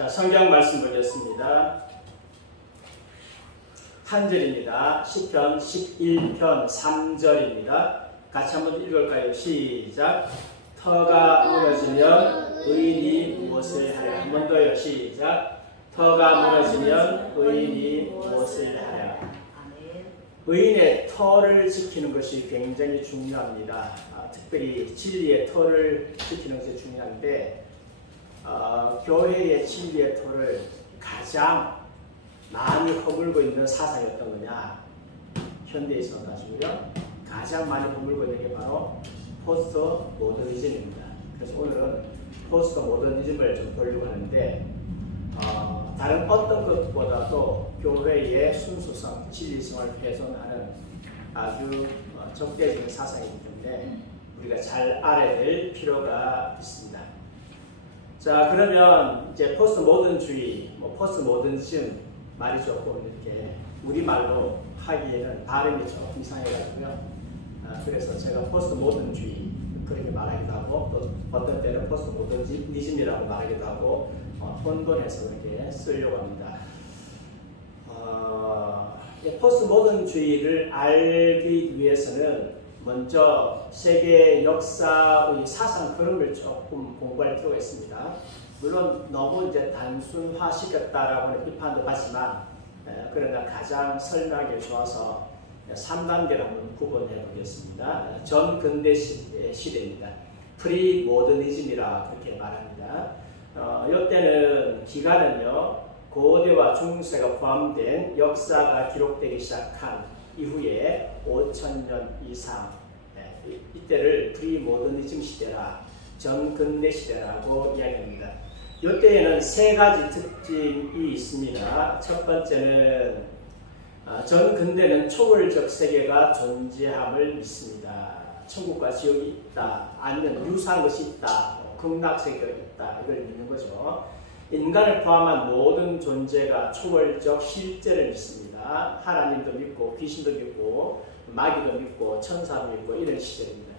자, 성경 말씀 보겠습니다. 한 절입니다. 시편 11편 3절입니다. 같이 한번 읽을까요? 시작. 터가 무너지면 의인이 무엇을 하랴. 한 번 더요. 시작. 터가 무너지면 의인이 무엇을 하랴. 의인의 터를 지키는 것이 굉장히 중요합니다. 특별히 진리의 터를 지키는 것이 중요한데 교회의 진리의 터를 가장 많이 허물고 있는 사상이 어떤 거냐? 현대에서 가지고요. 가장 많이 허물고 있는 게 바로 포스트 모더니즘입니다. 그래서 오늘은 포스트 모더니즘을 좀 보려고 하는데 다른 어떤 것보다도 교회의 순수성, 진리성을 훼손하는 아주 적대적인 사상이기 때문에 우리가 잘 알아야 될 필요가 있습니다. 자, 그러면 이제 포스트 모던주의, 포스트 모더니즘 말이 조금 이렇게 우리말로 하기에는 발음이 좀 이상해가지고요. 그래서 제가 포스트 모던주의 그렇게 말하기도 하고 또 어떤 때는 포스트 모더니즘이라고 말하기도 하고 혼돈해서 그렇게 쓰려고 합니다. 포스트 모던주의를 알기 위해서는 먼저 세계 역사의 사상 흐름을 조금 공부할 필요가 있습니다. 물론 너무 이제 단순화시켰다라고는 비판도 받지만 그러나 가장 설명하기 좋아서 3단계를 한번 구분해 보겠습니다. 전근대 시대입니다. 프리 모더니즘이라 그렇게 말합니다. 이때는 기간은요 고대와 중세가 포함된 역사가 기록되기 시작한 이후에 5000년 이상 이때를 프리 모더니즘 시대라 전근대 시대라고 이야기합니다. 이때에는 세 가지 특징이 있습니다. 첫 번째는 전근대는 초월적 세계가 존재함을 믿습니다. 천국과 지옥이 있다, 아니면 유사한 것이 있다, 극락세계가 있다, 이걸 믿는 거죠. 인간을 포함한 모든 존재가 초월적 실제를 믿습니다. 하나님도 믿고 귀신도 믿고 마귀도 믿고 천사도 믿고 이런 시대입니다.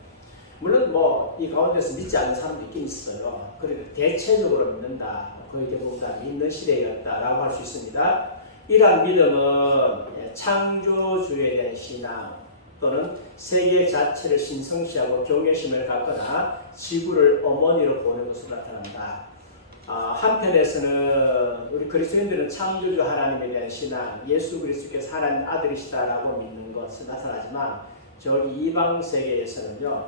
물론 이 가운데서 믿지 않는 사람도 있긴 있어요. 그래도 대체적으로 믿는다. 거의 대부분 다 믿는 시대였다라고 할 수 있습니다. 이러한 믿음은 창조주에 대한 신앙 또는 세계 자체를 신성시하고 경외심을 갖거나 지구를 어머니로 보는 것으로 나타난다. 한편에서는 우리 그리스도인들은 창조주 하나님에 대한 신앙, 예수 그리스도께서 하나님 아들이시다라고 믿는 것은 나타나지만 저기 이방 세계에서는요,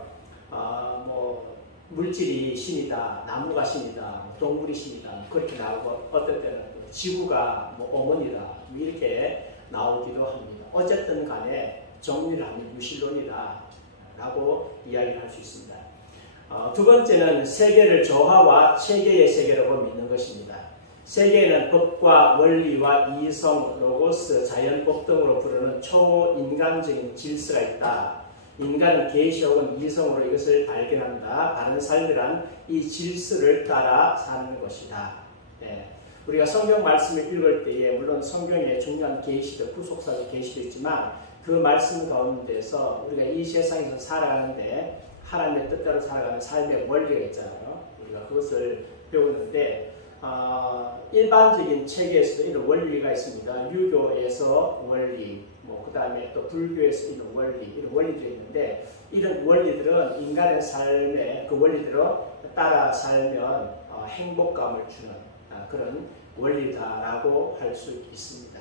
물질이 신이다, 나무가 신이다, 동물이 신이다, 그렇게 나오고 어떨 때는 지구가 어머니다 이렇게 나오기도 합니다. 어쨌든 간에 정리를 하면 유실론이다 라고 이야기를 할 수 있습니다. 두 번째는 세계를 조화와 체계의 세계라고 믿는 것입니다. 세계에는 법과 원리와 이성, 로고스, 자연법 등으로 부르는 초인간적인 질서가 있다. 인간은 계시 혹은 이성으로 이것을 발견한다. 바른 삶이란 이 질서를 따라 사는 것이다. 우리가 성경 말씀을 읽을 때에 물론 성경에 중요한 계시도, 후속사의 계시도 있지만 그 말씀 가운데서 우리가 이 세상에서 살아가는데 하나님의 뜻대로 살아가는 삶의 원리가 있잖아요. 우리가 그것을 배우는데 일반적인 체계에서도 이런 원리가 있습니다. 유교에서 원리, 그 다음에 또 불교에서 이런 원리들이 있는데 이런 원리들은 인간의 삶에 그 원리대로 따라 살면 행복감을 주는 그런 원리다라고 할 수 있습니다.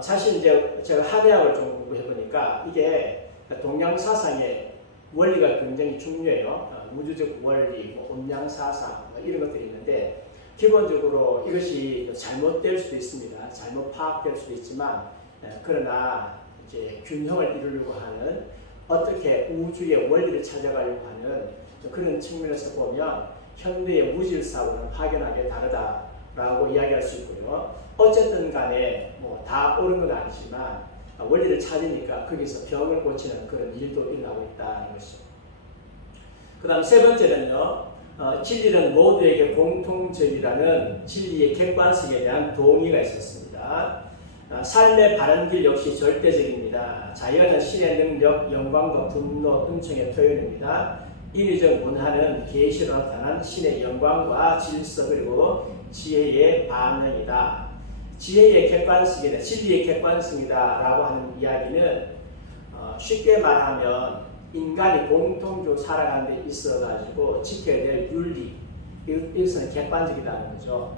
사실 이제 제가 한의학을 좀 공부해 보니까 이게 동양 사상의 원리가 굉장히 중요해요. 우주적 원리, 음양사상 이런 것들이 있는데 기본적으로 이것이 잘못될 수도 있습니다. 잘못 파악될 수도 있지만 그러나 이제 균형을 이루려고 하는 어떻게 우주의 원리를 찾아가려고 하는 그런 측면에서 보면 현대의 무질서하고는 확연하게 다르다라고 이야기할 수 있고요. 어쨌든 간에 다 옳은 건 아니지만 원리를 찾으니까 거기서 병을 고치는 그런 일도 일어나고 있다는 것이죠. 그 다음 세 번째는요. 진리는 모두에게 공통적이라는 진리의 객관성에 대한 동의가 있었습니다. 삶의 바른 길 역시 절대적입니다. 자연은 신의 능력, 영광과 분노, 은총의 표현입니다. 인위적 문화는 계시로 나타난 신의 영광과 질서 그리고 지혜의 반응이다. 지혜의 객관성이다. 진리의 객관성이다 라고 하는 이야기는 쉽게 말하면 인간이 공통적으로 살아가는 데 있어가지고 지켜야 될 윤리, 이것은 객관적이라는 거죠.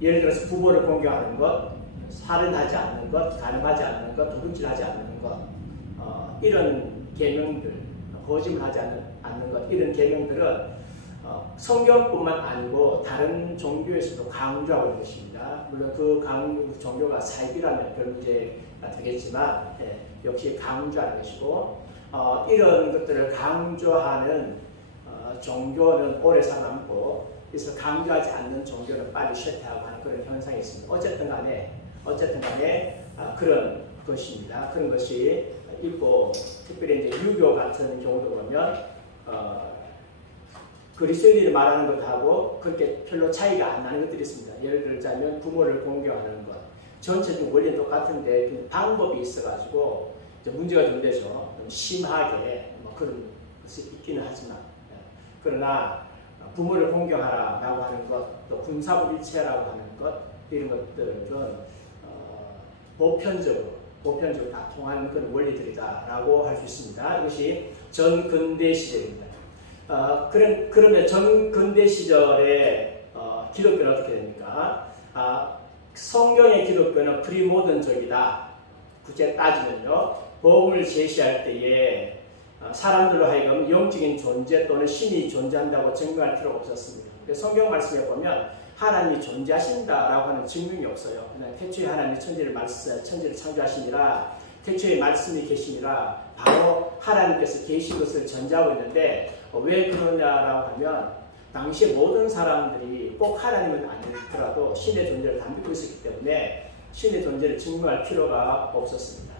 예를 들어서 부모를 공경하는 것, 살인하지 않는 것, 간음하지 않는 것, 도둑질하지 않는 것, 이런 계명들, 거짓을 하지 않는 것, 이런 계명들은 성경뿐만 아니고 다른 종교에서도 강조하고 있는 것입니다. 물론 그 종교가 사입이라면 별 문제가 되겠지만 역시 강조하는 것이고 이런 것들을 강조하는 종교는 오래 살아남고 그래서 강조하지 않는 종교는 빨리 쇠퇴하고 하는 그런 현상이 있습니다. 어쨌든 간에 그런 것입니다. 그런 것이 있고 특별히 이제 유교 같은 경우도 보면 그리스도인이 말하는 것하고 그렇게 별로 차이가 안 나는 것들이 있습니다. 예를 들자면 부모를 공경하는 것. 전체적인 원리는 똑같은데 그 방법이 있어가지고 이제 문제가 좀 되죠. 좀 심하게 뭐 그런 것이 있기는 하지만 그러나 부모를 공경하라 라고 하는 것, 또 군사불일체라고 하는 것 이런 것들은 보편적으로 다 통하는 그런 원리들이다 라고 할 수 있습니다. 이것이 전근대 시절입니다. 그러면 전근대 시절에 기독교는 어떻게 됩니까? 성경의 기독교는 프리모던적이다. 굳이 따지면요. 복음을 제시할 때에 사람들로 하여금 영적인 존재 또는 신이 존재한다고 증명할 필요가 없었습니다. 성경 말씀에 보면 하나님이 존재하신다라고 하는 증명이 없어요. 그냥 태초에 하나님이 천지를 창조하시니라 태초에 말씀이 계시니라 바로 하나님께서 계신 것을 전제하고 있는데 왜 그러냐라고 하면 당시에 모든 사람들이 꼭 하나님은 아니더라도 신의 존재를 다 믿고 있었기 때문에 신의 존재를 증명할 필요가 없었습니다.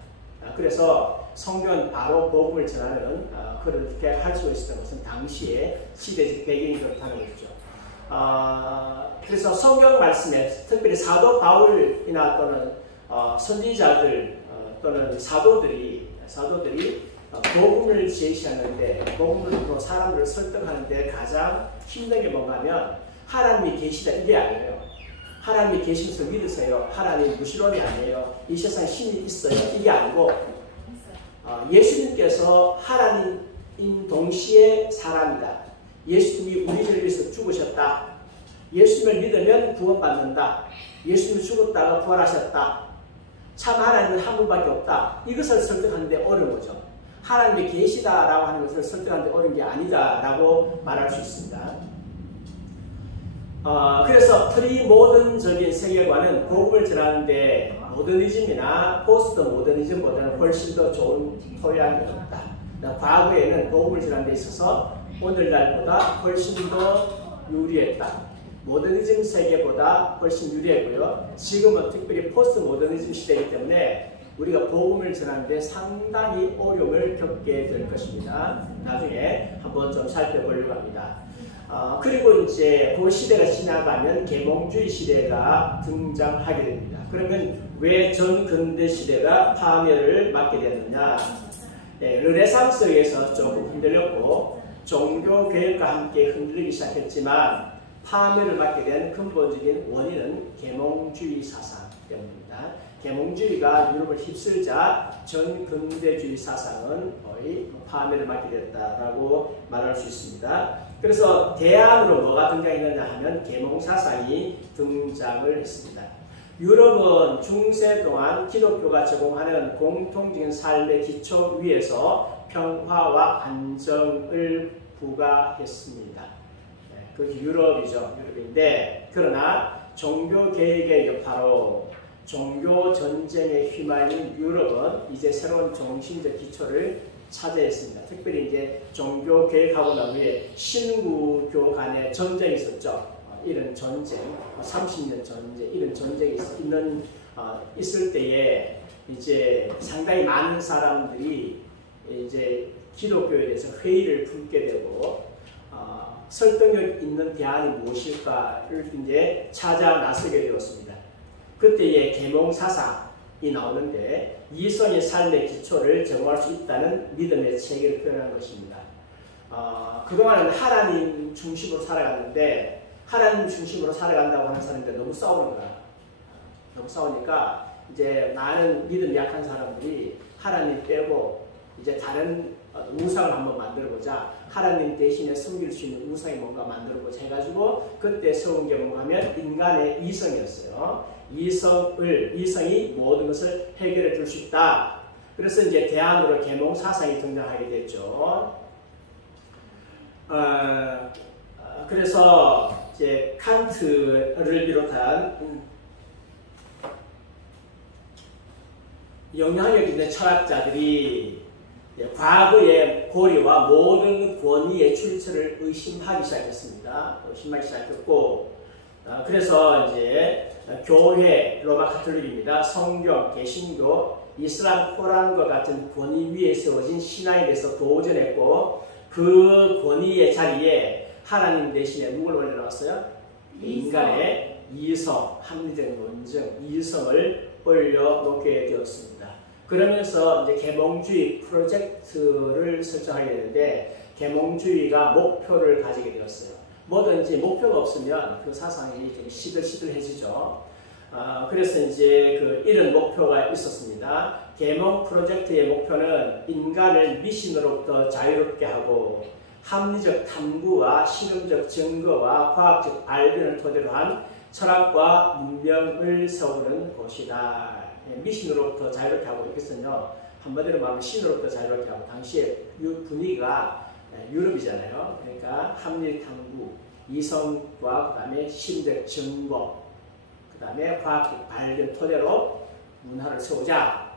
그래서 성경은 바로 복음을 전하는 그렇게 할 수 있었던 것은 당시의 시대적 배경이 그렇다는 거죠. 그래서 성경 말씀에 특별히 사도 바울이나 또는 선지자들 또는 사도들이 복음을 제시하는데 복음으로 사람들을 설득하는데 가장 힘든 게 뭔가 하면 하나님이 계시다 이게 아니에요. 하나님이 계신 것을 믿으세요. 하나님 무시론이 아니에요. 이 세상에 신이 있어요. 이게 아니고 예수님께서 하나님인 동시에 사람이다. 예수님이 우리를 위해서 죽으셨다. 예수님을 믿으면 구원받는다. 예수님이 죽었다가 부활하셨다. 참 하나님은 한 분밖에 없다. 이것을 설득하는데 어려운 거죠. 하나님이 계시다라고 하는 것을 설득하는데 어려운 게 아니다라고 말할 수 있습니다. 그래서 프리모던적인 세계관은 복음을 전하는데 모더니즘이나 포스트 모더니즘보다는 훨씬 더 좋은 토양이 없다. 과거에는 복음을 전하는 데 있어서 오늘날보다 훨씬 더 유리했다. 모더니즘 세계보다 훨씬 유리했고요. 지금은 특별히 포스트 모더니즘 시대이기 때문에 우리가 복음을 전하는데 상당히 어려움을 겪게 될 것입니다. 나중에 한번 좀 살펴보려고 합니다. 그리고 이제 그 시대가 지나가면 계몽주의 시대가 등장하게 됩니다. 그러면 왜 전근대 시대가 파멸을 맞게 됐느냐? 르네상스에 의해서 조금 흔들렸고 종교개혁과 함께 흔들리기 시작했지만 파멸을 맞게 된 근본적인 원인은 계몽주의 사상 때문입니다. 계몽주의가 유럽을 휩쓸자 전근대주의 사상은 거의 파멸을 맞게 됐다라고 말할 수 있습니다. 그래서 대안으로 뭐가 등장했느냐 하면 계몽사상이 등장을 했습니다. 유럽은 중세 동안 기독교가 제공하는 공통적인 삶의 기초 위에서 평화와 안정을 부과했습니다. 그게 유럽이죠. 유럽인데 그러나 종교개혁의 여파로 종교전쟁에 휘말린 유럽은 이제 새로운 정신적 기초를 차지했습니다. 특별히 이제 종교개혁하고 난 후에 신구교 간의 전쟁이 있었죠. 이런 전쟁, 30년 전쟁, 이런 전쟁이 있을 때에 이제 상당히 많은 사람들이 이제 기독교에 대해서 회의를 품게 되고 설득력 있는 대안이 무엇일까를 이제 찾아 나서게 되었습니다. 그때의 계몽사상이 나오는데 이성의 삶의 기초를 제공할 수 있다는 믿음의 체계를 표현하는 것입니다. 그동안은 하나님 중심으로 살아갔는데 하나님 중심으로 살아간다고 하는 사람들 너무 싸우는 거야. 너무 싸우니까 이제 많은 믿음 약한 사람들이 하나님 빼고 이제 다른 우상을 한번 만들어보자. 하나님 대신에 섬길 수 있는 우상이 뭔가 만들어보자 해가지고 그때 세운 게 뭔가 하면 인간의 이성이었어요. 이성이 모든 것을 해결해 줄 수 있다. 그래서 이제 대안으로 계몽 사상이 등장하게 됐죠. 그래서 이제 칸트를 비롯한 영향력 있는 철학자들이 과거의 고려와 모든 권위의 출처를 의심하기 시작했습니다. 의심하기 시작했고, 그래서 이제 교회, 로마 카톨릭입니다. 성경, 개신교, 이슬람 코란과 같은 권위 위에 세워진 신앙에 대해서 도전했고, 그 권위의 자리에 하나님 대신에 누굴 올려놨어요? 인간의 이성, 합리적 논증, 이성을 올려놓게 되었습니다. 그러면서 이제 계몽주의 프로젝트를 설정하게 되는데, 계몽주의가 목표를 가지게 되었어요. 뭐든지 목표가 없으면 그 사상이 좀 시들시들해지죠. 그래서 이제 이런 목표가 있었습니다. 계몽 프로젝트의 목표는 인간을 미신으로부터 자유롭게 하고 합리적 탐구와 실험적 증거와 과학적 발견을 토대로 한 철학과 문명을 세우는 곳이다. 미신으로부터 자유롭게 하고 있겠어요. 한마디로 말하면 신으로부터 자유롭게 하고, 당시에 분위기가 유럽이잖아요. 그러니까 합리 탐구, 이성과 그 다음에 심적 증거, 그 다음에 과학적 발견 토대로 문화를 세우자.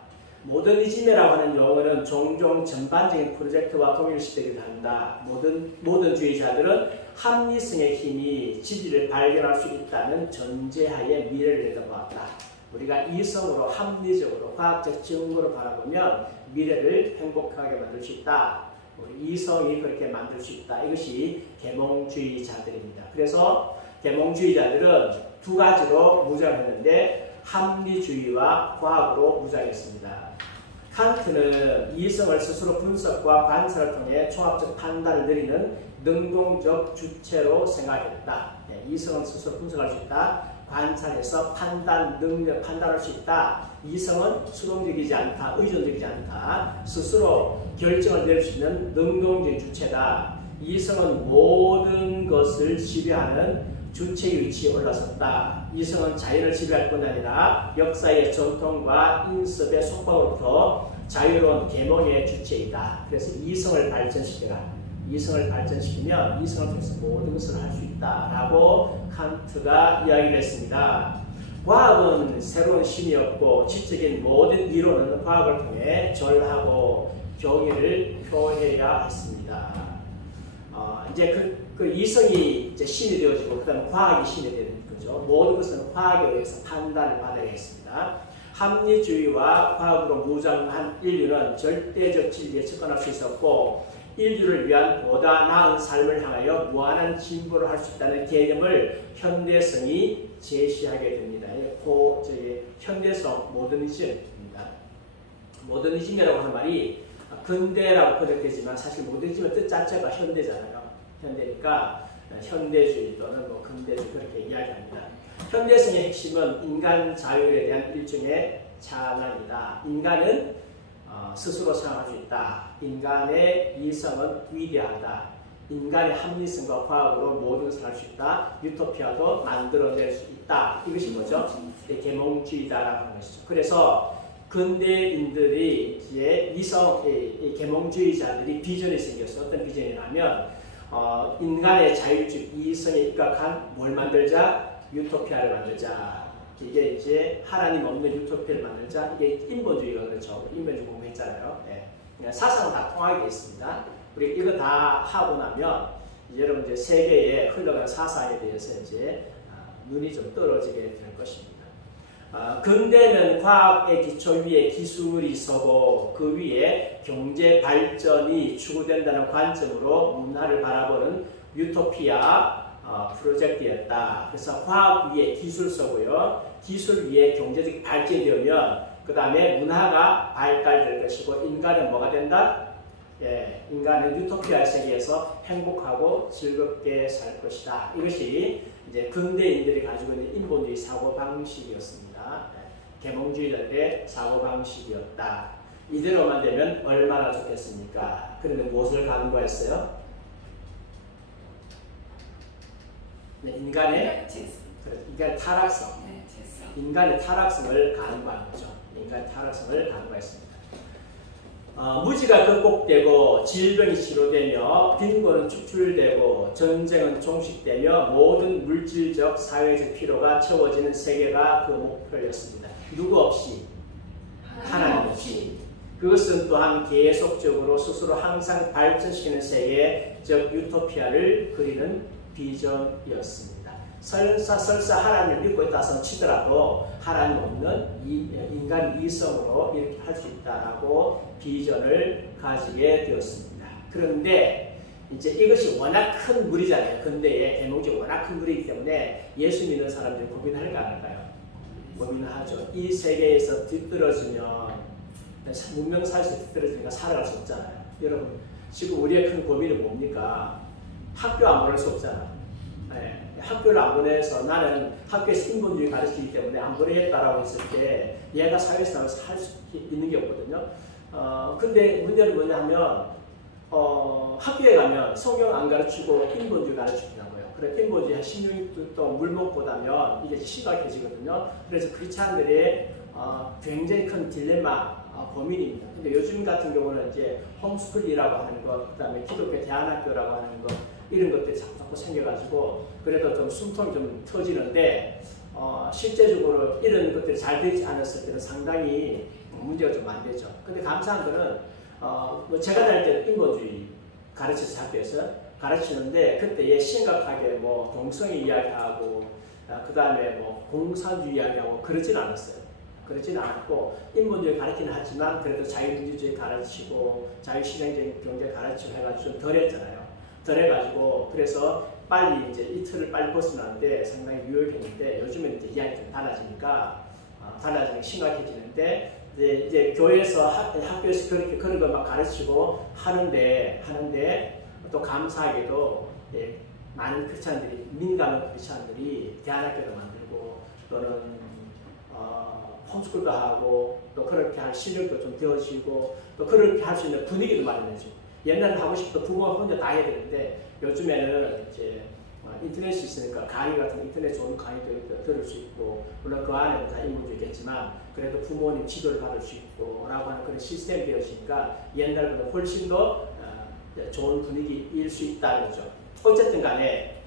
모더니즘이라고 하는 용어는 종종 전반적인 프로젝트와 동일시되기도 한다. 모던주의자들은 합리성의 힘이 진리를 발견할 수 있다는 전제하에 미래를 내다보았다. 우리가 이성으로 합리적으로 과학적 증거로 바라보면 미래를 행복하게 만들 수 있다. 우리 이성이 그렇게 만들 수 있다. 이것이 계몽주의자들입니다. 그래서 계몽주의자들은 두 가지로 무장했는데 합리주의와 과학으로 무장했습니다. 칸트는 이성을 스스로 분석과 관찰을 통해 종합적 판단을 내리는 능동적 주체로 생각했다. 이성은 스스로 분석할 수 있다. 관찰해서 판단할 수 있다. 이성은 수동적이지 않다. 의존적이지 않다. 스스로 결정을 내릴 수 있는 능동적인 주체다. 이성은 모든 것을 지배하는 주체의 위치에 올라섰다. 이성은 자연을 지배할 뿐 아니라 역사의 전통과 인습의 속박으로부터 자유로운 계몽의 주체이다. 그래서 이성을 발전시켜라. 이성을 발전시키면 이성을 통해서 모든 것을 할 수 있다라고 칸트가 이야기를 했습니다. 과학은 새로운 신이었고 지적인 모든 이론은 과학을 통해 절하고 경의를 표해야 했습니다. 이제 그 이성이 이제 신이 되어지고 그다음에 과학이 신이 되는 거죠. 모든 것은 과학에 의해서 판단을 받아야 했습니다. 합리주의와 과학으로 무장한 인류는 절대적 진리에 접근할 수 있었고 인류를 위한 보다 나은 삶을 향하여 무한한 진보를 할 수 있다는 개념을 현대성이 제시하게 됩니다. 현대성, 모더니즘입니다. 모더니즘이라고 하는 말이 근대라고 번역되지만 사실 모더니즘의 뜻 자체가 현대잖아요. 현대니까 현대주의 또는 근대주의 그렇게 이야기합니다. 현대성의 핵심은 인간 자율에 대한 일종의 찬양이다. 인간은 스스로 생각할 수 있다. 인간의 이성은 위대하다. 인간의 합리성과 과학으로 모든 것을 할 수 있다. 유토피아도 만들어낼 수 있다. 이것이 뭐죠? 계몽주의다라고 하는 것이죠. 그래서 근대인들이 이제 계몽주의자들이 비전이 생겼어요. 어떤 비전이냐면 인간의 자율적 이성에 입각한 뭘 만들자? 유토피아를 만들자. 이게 이제 하나님 없는 유토피아를 만들자. 이게 인본주의가 그렇죠. 인본주의 공부했잖아요. 네. 사상은 다 통하게 되어 있습니다. 우리 이거 다 하고 나면 이제 여러분 이제 세계에 흘러간 사상에 대해서 이제 눈이 좀 떨어지게 될 것입니다. 근대는 과학의 기초 위에 기술이 서고 그 위에 경제 발전이 추구된다는 관점으로 문화를 바라보는 유토피아 프로젝트였다. 그래서 과학 위에 기술 서고요. 기술 위에 경제적 발전이 되면 그 다음에 문화가 발달될 것이고 인간은 뭐가 된다? 인간은 유토피아 세계에서 행복하고 즐겁게 살 것이다. 이것이 이제 근대인들이 가지고 있는 인본주의 사고방식이었습니다. 계몽주의자들의 사고방식이었다. 이대로만 되면 얼마나 좋겠습니까? 그런데 무엇을 간과했어요? 네, 인간의 타락성. 인간의 타락성을 간과한 거죠. 인간의 타락성을 간과했습니다. 무지가 극복되고 질병이 치료되며 빈곤은 축출되고 전쟁은 종식되며 모든 물질적 사회적 필요가 채워지는 세계가 그 목표였습니다. 누구 없이? 하나님 없이. 그것은 또한 계속적으로 스스로 항상 발전시키는 세계, 즉 유토피아를 그리는 비전이었습니다. 설사 하나님을 믿고 있다고 치더라도 하나님 없는 인간 이성으로 이렇게 할 수 있다라고 비전을 가지게 되었습니다. 그런데 이제 이것이 워낙 큰 무리잖아요. 근대에 계몽주의 워낙 큰 무리이기 때문에 예수 믿는 사람들이 고민할까 안 할까요? 고민을 하죠. 이 세계에서 뒤떨어지면 문명 사회에서 뒤떨어지니까 살아갈 수 없잖아요. 여러분 지금 우리의 큰 고민은 뭡니까? 학교 안 보낼 수 없잖아. 네. 학교를 안 보내서 나는 학교에서 인본주의 가르치기 때문에 안 보내겠다라고 했을 때 얘가 사회에서 나와서 할 수 있는 게 없거든요. 근데 문제는 뭐냐 하면 학교에 가면 성경 안 가르치고 인본주의 가르치더라고요. 그래 인본주의 한 16년 동안 물 먹고 나면 이게 심각해지거든요. 그래서 크리스찬들의 굉장히 큰 딜레마 고민입니다. 근데 요즘 같은 경우는 이제 홈스쿨이라고 하는 것, 그 다음에 기독교 대안학교라고 하는 것, 이런 것들이 자꾸 생겨가지고 그래도 좀 숨통이 좀 터지는데 실제적으로 이런 것들이 잘 되지 않았을 때는 상당히 문제가 좀 많이 되죠. 근데 감사한 거는 제가 다닐 때 인본주의 가르쳐서 학교에서 가르치는데 그때 심각하게 뭐 동성애 이야기하고 그 다음에 뭐 공산주의 이야기하고 그러진 않았어요. 그렇지는 않았고 인본주의 가르치는 하지만 그래도 자유민주주의 가르치고 자유실행적인 경제 가르치고 해가지고 좀 덜했잖아요. 덜해가지고 그래서 빨리 이제 이 틀을 빨리 벗어나는데 상당히 유효했는데 요즘은 이제 이야기 좀 달라지니까 달라지는 심각해지는데 이제 교회에서 학교에서 그렇게 그런 걸 막 가르치고 하는데 또 감사하게도 많은 크리스찬들이 민감한 크리스찬들이 대안학교도 만들고 또는 홈스쿨도 하고 또 그렇게 할 실력도 좀 되어지고 또 그렇게 할 수 있는 분위기도 마련해주고 옛날에 하고 싶던 부모가 혼자 다 해야 되는데 요즘에는 이제 인터넷이 있으니까 강의 같은 인터넷 좋은 강의도 들을 수 있고 물론 그 안에는 다 인문주의겠지만 그래도 부모님 지도를 받을 수 있고 라고 하는 그런 시스템이 되어지니까 옛날보다 훨씬 더 좋은 분위기일 수 있다는 거죠. 어쨌든 간에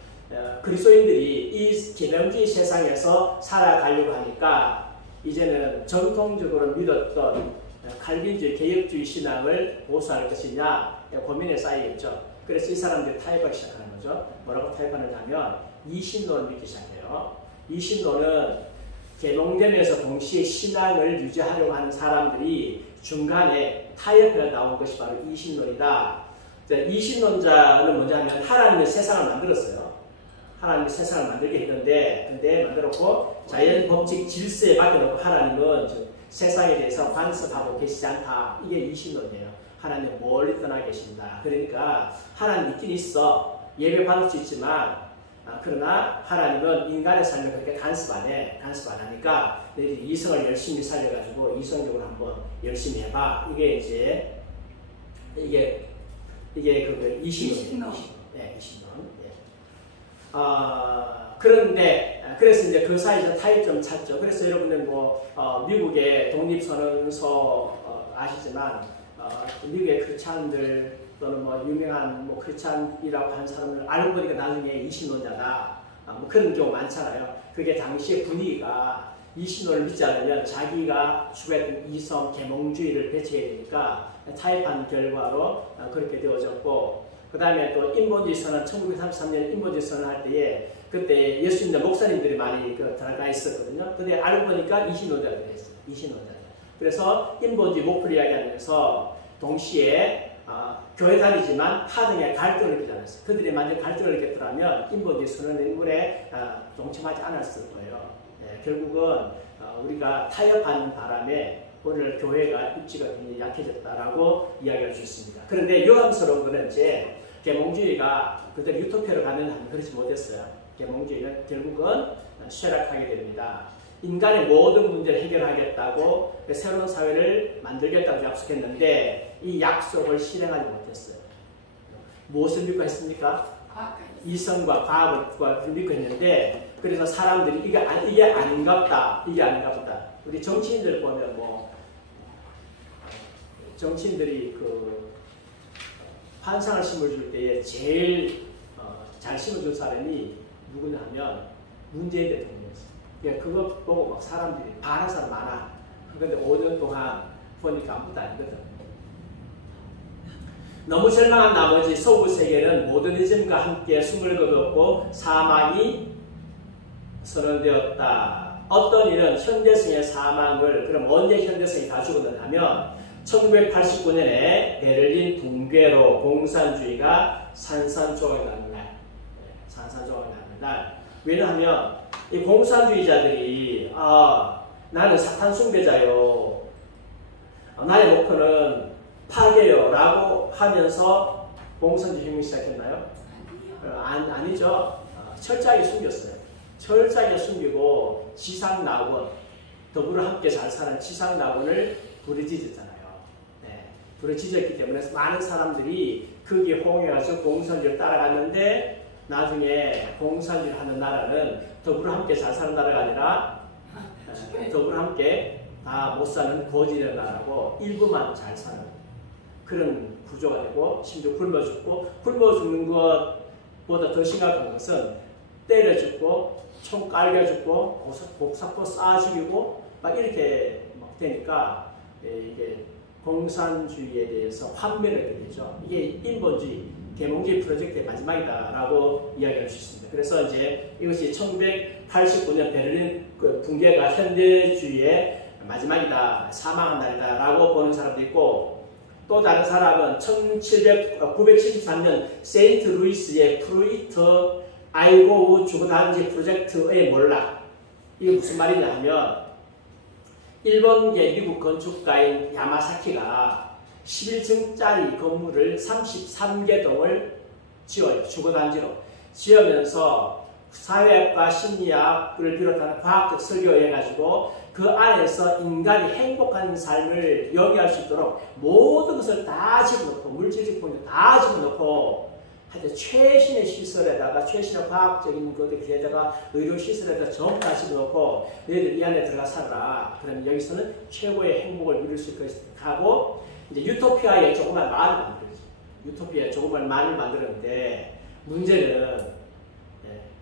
그리스도인들이 이 계명주의 세상에서 살아가려고 하니까 이제는 전통적으로 믿었던 칼빈주의 개혁주의 신앙을 보수할 것이냐 고민에 쌓이겠죠. 그래서 이 사람들이 타협하기 시작하는 거죠. 뭐라고 타협하느냐면 이신론을 믿기 시작해요. 이신론은 계몽되면서 동시에 신앙을 유지하려고 하는 사람들이 중간에 타협해 나온 것이 바로 이신론이다. 이신론자는 뭐냐면 하나님의 세상을 만들었어요. 하나님이 세상을 만들게 했는데 근데 만들었고 자연 법칙 질서에 맡겨놓고 하나님은 세상에 대해서 간섭하고 계시지 않다. 이게 이신론이에요. 하나님 멀리 떠나 계신다. 그러니까 하나님 있긴 있어. 예배 받을 수 있지만 그러나 하나님은 인간의 삶을 그렇게 간섭 안 해. 간섭 안 하니까 너희들이 이성을 열심히 살려가지고 이성적으로 한번 열심히 해봐. 이게 이제 이게 그 이신론이에요. 네, 이신론. 그런데 그래서 이제 그 사이에서 타협점 찾죠. 그래서 여러분들 뭐 미국의 독립선언서 아시지만 미국의 크리스찬들 또는 뭐 유명한 뭐 크리스찬이라고 하는 사람을 알고 보니까 나중에 이신론자다. 뭐 그런 경우 많잖아요. 그게 당시의 분위기가 이신론을 믿지 않으면 자기가 추구했던 이성 계몽주의를 배치해야 되니까 타협한 결과로 그렇게 되어졌고. 그 다음에 또 인본주의 선언, 1933년 인본주의 선언 할 때에 그때 예수 믿는 목사님들이 많이 들어가 있었거든요. 근데 알고 보니까 이신론자들이 했어요. 이신론자들. 그래서 인본주의 목표를 이야기하면서 동시에 교회 다니지만 하등의 갈등을 느끼지 않았어요. 그들이 만약 갈등을 느꼈더라면 인본주의 선언 인물에 동참하지 않았을 거예요. 네, 결국은 우리가 타협하는 바람에 오늘 교회가 입지가 굉장히 약해졌다라고 이야기할 수 있습니다. 그런데 유감스러운 것은 이제 계몽주의가 그대로 유토피아로 가면 그렇지 못했어요. 계몽주의는 결국은 쇠락하게 됩니다. 인간의 모든 문제를 해결하겠다고 새로운 사회를 만들겠다고 약속했는데 이 약속을 실행하지 못했어요. 무엇을 믿고 했습니까? 이성과 과학을 믿고 했는데 그래서 사람들이 이게 아닌갑다. 이게 아닌갑다. 우리 정치인들 보면 정치인들이 그 환상을 심어줄 때에 제일 잘 심어준 사람이 누구냐 하면 문재인 대통령이었어요. 그러니까 그거 보고 막 사람들이 반한 사람 많아. 그런데 5년 동안 보니까 아무것도 아니거든. 너무 절망한 나머지 서구 세계는 모더니즘과 함께 숨을 거뒀고 사망이 선언되었다. 어떤 이는 현대성의 사망을 그럼 언제 현대성이 다 죽었느냐면 1989년에 베를린 붕괴로 공산주의가 산산조각이 나는 날. 산산조각이 나는 날. 왜냐하면 이 공산주의자들이 나는 사탄 숭배자요. 나의 목표는 파괴요. 라고 하면서 공산주의 혁명이 시작했나요? 아니죠. 철저하게 숨겼어요. 철저하게 숨기고 지상낙원, 더불어 함께 잘 사는 지상낙원을 부르짖었잖아요. 네, 부르짖었기 때문에 많은 사람들이 거기에 호응해가지고 공산주의를 따라갔는데 나중에 공산주의를 하는 나라는 더불어 함께 잘 사는 나라가 아니라 더불어 함께 다 못 사는 거지의 나라고 일부만 잘 사는 그런 구조가 되고 심지어 굶어 죽고 굶어 죽는 것보다 더 심각한 것은 때려 죽고 총 깔려 죽고 복사포 쏴 죽이고 막 이렇게 막 되니까 이게 공산주의에 대해서 환멸을 느끼죠. 이게 인본주의, 계몽주의 프로젝트의 마지막이다라고 이야기할 수 있습니다. 그래서 이제 이것이 1989년 베를린 붕괴가 현대주의의 마지막이다, 사망한 날이다라고 보는 사람도 있고 또 다른 사람은 973년 세인트 루이스의 프루이트 아이고우 주거단지 프로젝트의 몰락. 이게 무슨 말이냐 하면 일본계 미국 건축가인 야마사키가 11층짜리 건물을 33개 동을 지어요. 주거단지로. 지으면서 사회학과 심리학을 비롯한 과학적 설교를 해가지고 그 안에서 인간이 행복한 삶을 영위할 수 있도록 모든 것을 다 집어넣고 물질적 분야 다 집어넣고 하여튼 최신의 시설에다가 최신의 과학적인 것에다가 의료 시설에다가 전부 다 집어넣고 너희들 이 안에 들어가 살아라. 그러면 여기서는 최고의 행복을 누릴 수 있을 하고 이제 유토피아에 조그만 마을을 만들었죠. 유토피아에 조그만 마을을 만들었는데 문제는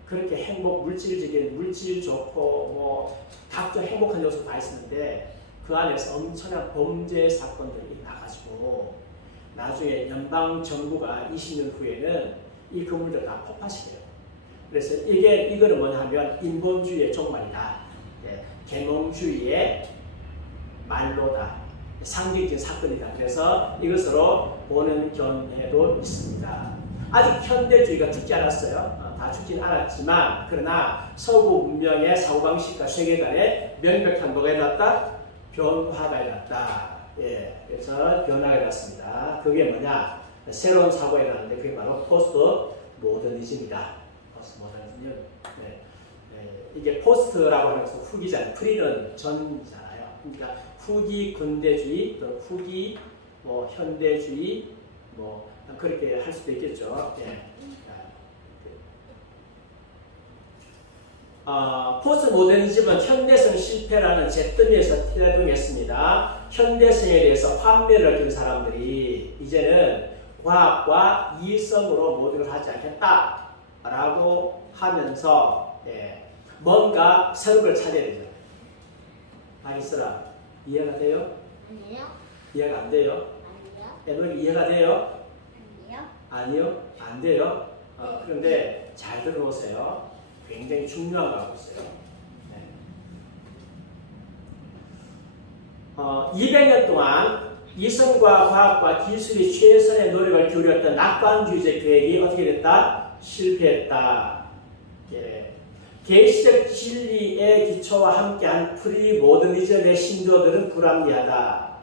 그렇게 행복, 물질적인, 물질 좋고, 뭐, 각종 행복한 요소가 다 있었는데, 그 안에서 엄청난 범죄 사건들이 나가지고, 나중에 연방정부가 20년 후에는 이 건물들 다 폭파시켜요. 그래서 이거는 뭐냐 하면, 인본주의의 종말이다. 계몽주의의 말로다. 상징적인 사건이다. 그래서 이것으로 보는 견해도 있습니다. 아직 현대주의가 죽지 않았어요. 다 죽진 않았지만 그러나 서구 문명의 사고방식과 세계관에 명백한 뭐가 일어났다? 변화가 일어났다. 그래서 변화가 일어났습니다. 그게 뭐냐? 새로운 사고가 일어났는데 그게 바로 포스트 모더니즘이다. 포스트 모더니즘. 이게 포스트라고 하는 것은 후기잖아요. 프리는 전이잖아요. 그러니까 후기 근대주의, 또 후기 현대주의, 그렇게 할 수도 있겠죠. 포스트 모더니즘은 현대성 실패라는 잿더미에서 태동했습니다. 현대성에 대해서 환멸을 든 사람들이 이제는 과학과 이성으로 모든 걸 하지 않겠다라고 하면서 뭔가 새로운 걸 찾아야 되죠. 아이스라 이해가 돼요? 아니요. 이해가 안 돼요? 아니요. 애들 이해가 돼요? 아니요. 아니요? 안 돼요? 그런데 잘 들어보세요. 굉장히 중요한 거 하고 있어요. 200년 동안 이성과 과학과 기술이 최선의 노력을 기울였던 낙관주의적 계획이 어떻게 됐다? 실패했다. 계시적 진리의 기초와 함께한 프리모더니즘의 신조들은 불합리하다.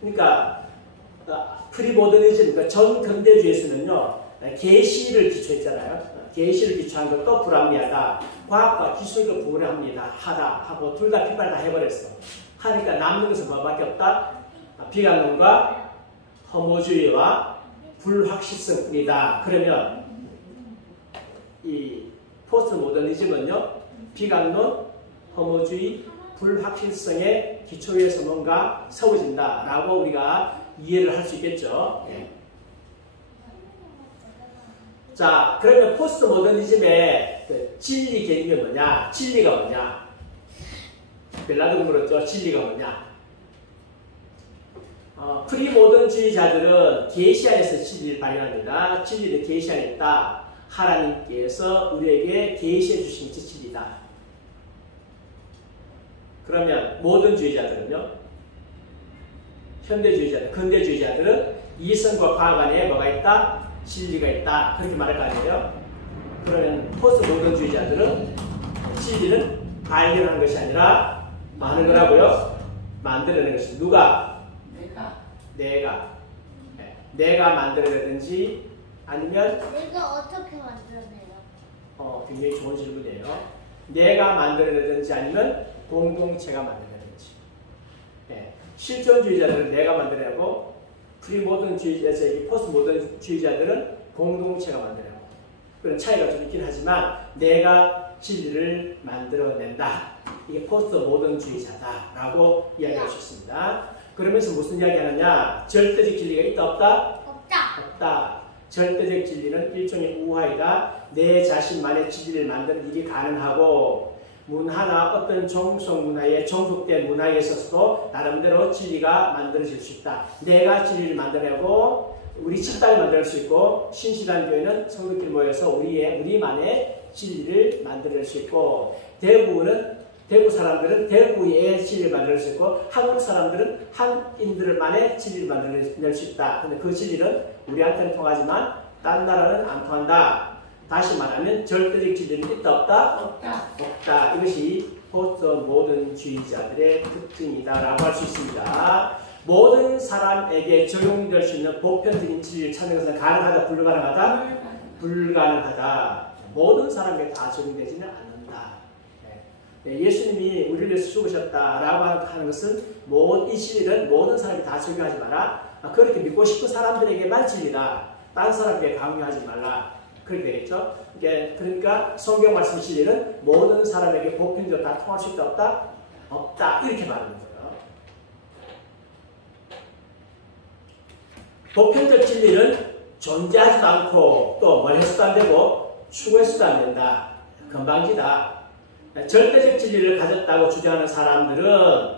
그러니까 프리모더니즘, 그러니까 전 근대주의에서는요, 계시를 기초했잖아요. 계시를 기초한 것도 불합리하다. 과학과 기술도 불합리하다 하고 둘 다 핏발 다 해버렸어. 하니까 남는 것은 뭐밖에 없다? 비관론과 허무주의와 불확실성뿐이다. 그러면 이 포스트 모더니즘은요, 비관론, 허무주의, 불확실성의 기초에서 뭔가 세워진다라고 우리가 이해를 할 수 있겠죠. 예. 자, 그러면 포스트 모더니즘의 그 진리 개념이 뭐냐? 진리가 뭐냐? 벨라드가 물었죠. 진리가 뭐냐? 프리모던주의자들은 계시 안에서 진리를 발견합니다. 진리는 계시 안에 있다. 하나님께서 우리에게 계시해 주신 것이 진리다. 그러면 모던주의자들은요? 현대주의자들, 근대주의자들은 이성과 과학 안에 뭐가 있다? 진리가 있다. 그렇게 말할 거 아니에요? 그러면 포스트 모던주의자들은 진리는 발견하는 것이 아니라 많은 거라고요? 만들어내는 것이 누가? 내가 만들어내든지 아니면 내가 어떻게 만들어내요? 굉장히 좋은 질문이에요. 내가 만들어내든지 아니면 공동체가 만들어내든지. 네. 실존주의자들은 내가 만들어내고 프리모던주의자, 포스트모던주의자들은 공동체가 만들어내고. 그런 차이가 좀 있긴 하지만 내가 진리를 만들어낸다. 이게 포스트모던주의자다라고 이야기할 수 있습니다. 그러면서 무슨 이야기 하느냐? 절대적 진리가 있다 없다? 없다. 절대적 진리는 일종의 우화이다. 내 자신만의 진리를 만드는 일이 가능하고 문화나 어떤 종속 문화에 종속된 문화에 있어서도 나름대로 진리가 만들어질 수 있다. 내가 진리를 만들어내고 우리 집단을 만들 수 있고 신시단 교회는 성도끼리 모여서 우리만의 진리를 만들어낼 수 있고 대구 사람들은 대구의 진리를 만들 수 있고 한국 사람들은 한인들만의 진리를 만들어낼 수 있다. 근데 그 진리는 우리한테는 통하지만 딴 나라는 안 통한다. 다시 말하면 절대적 진리는 있다 없다? 없다. 이것이 포스트 모던주의자들의 특징이다라고 할 수 있습니다. 모든 사람에게 적용될 수 있는 보편적인 진리를 찾는 것은 가능하다, 불가능하다? 불가능하다. 모든 사람에게 다 적용되지는 않는다. 예수님이 우리를 위해서 죽으셨다라고 하는 것은 이 진리는 모든 사람이 다 적용하지 마라. 그렇게 믿고 싶은 사람들에게만 진리다. 다른 사람에게 강요하지 말라. 그렇게 되겠죠. 그러니까 성경 말씀 진리는 모든 사람에게 보편적으로 다 통할 수 있다 없다? 없다. 이렇게 말하는 거예요. 보편적 진리는 존재하지도 않고 또 뭘 해서도 안 되고 추구해서도 안 된다. 건방지다. 절대적 진리를 가졌다고 주장하는 사람들은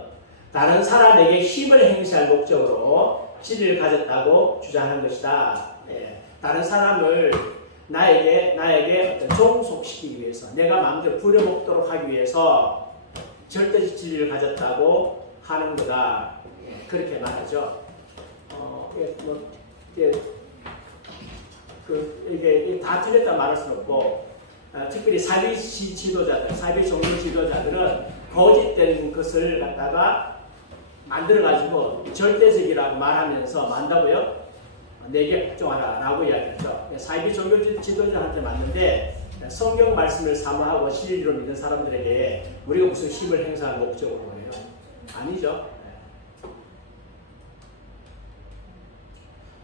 다른 사람에게 힘을 행사할 목적으로 진리를 가졌다고 주장하는 것이다. 다른 사람을 나에게 어떤 종속시키기 위해서 내가 마음대로 부려먹도록 하기 위해서 절대적 진리를 가졌다고 하는 거다. 그렇게 말하죠. 이게 다 틀렸다 말할 수는 없고 특별히 사비 지도자들, 사비 종교 지도자들은 거짓된 것을 갖다가 만들어가지고 절대적이라고 말하면서 만다고요? 내게 복종하라 라고 이야기하죠. 사비 종교 지도자한테 맞는데 성경 말씀을 사모하고 진리로 믿는 사람들에게 우리가 무슨 힘을 행사할 목적으로 해요? 아니죠.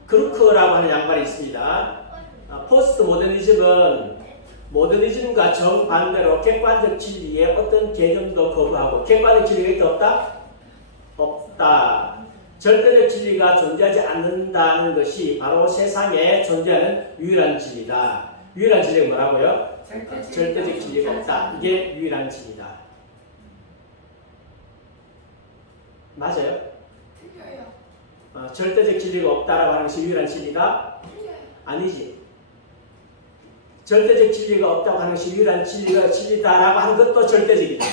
크루크라고 하는 양반이 있습니다. 포스트 모더니즘과 정반대로 객관적 진리의 어떤 개념도 거부하고 객관적 진리가 있다 없다? 없다. 절대적 진리가 존재하지 않는다는 것이 바로 세상에 존재하는 유일한 진리다. 유일한 진리가 뭐라고요? 절대적 진리가 없다. 이게 유일한 진리다. 맞아요? 절대적 진리가 없다라고 하는 것이 유일한 진리다? 아니지. 절대적 진리가 없다고 하는 것이 유일한 진리다라고 하는 것도 절대적이다.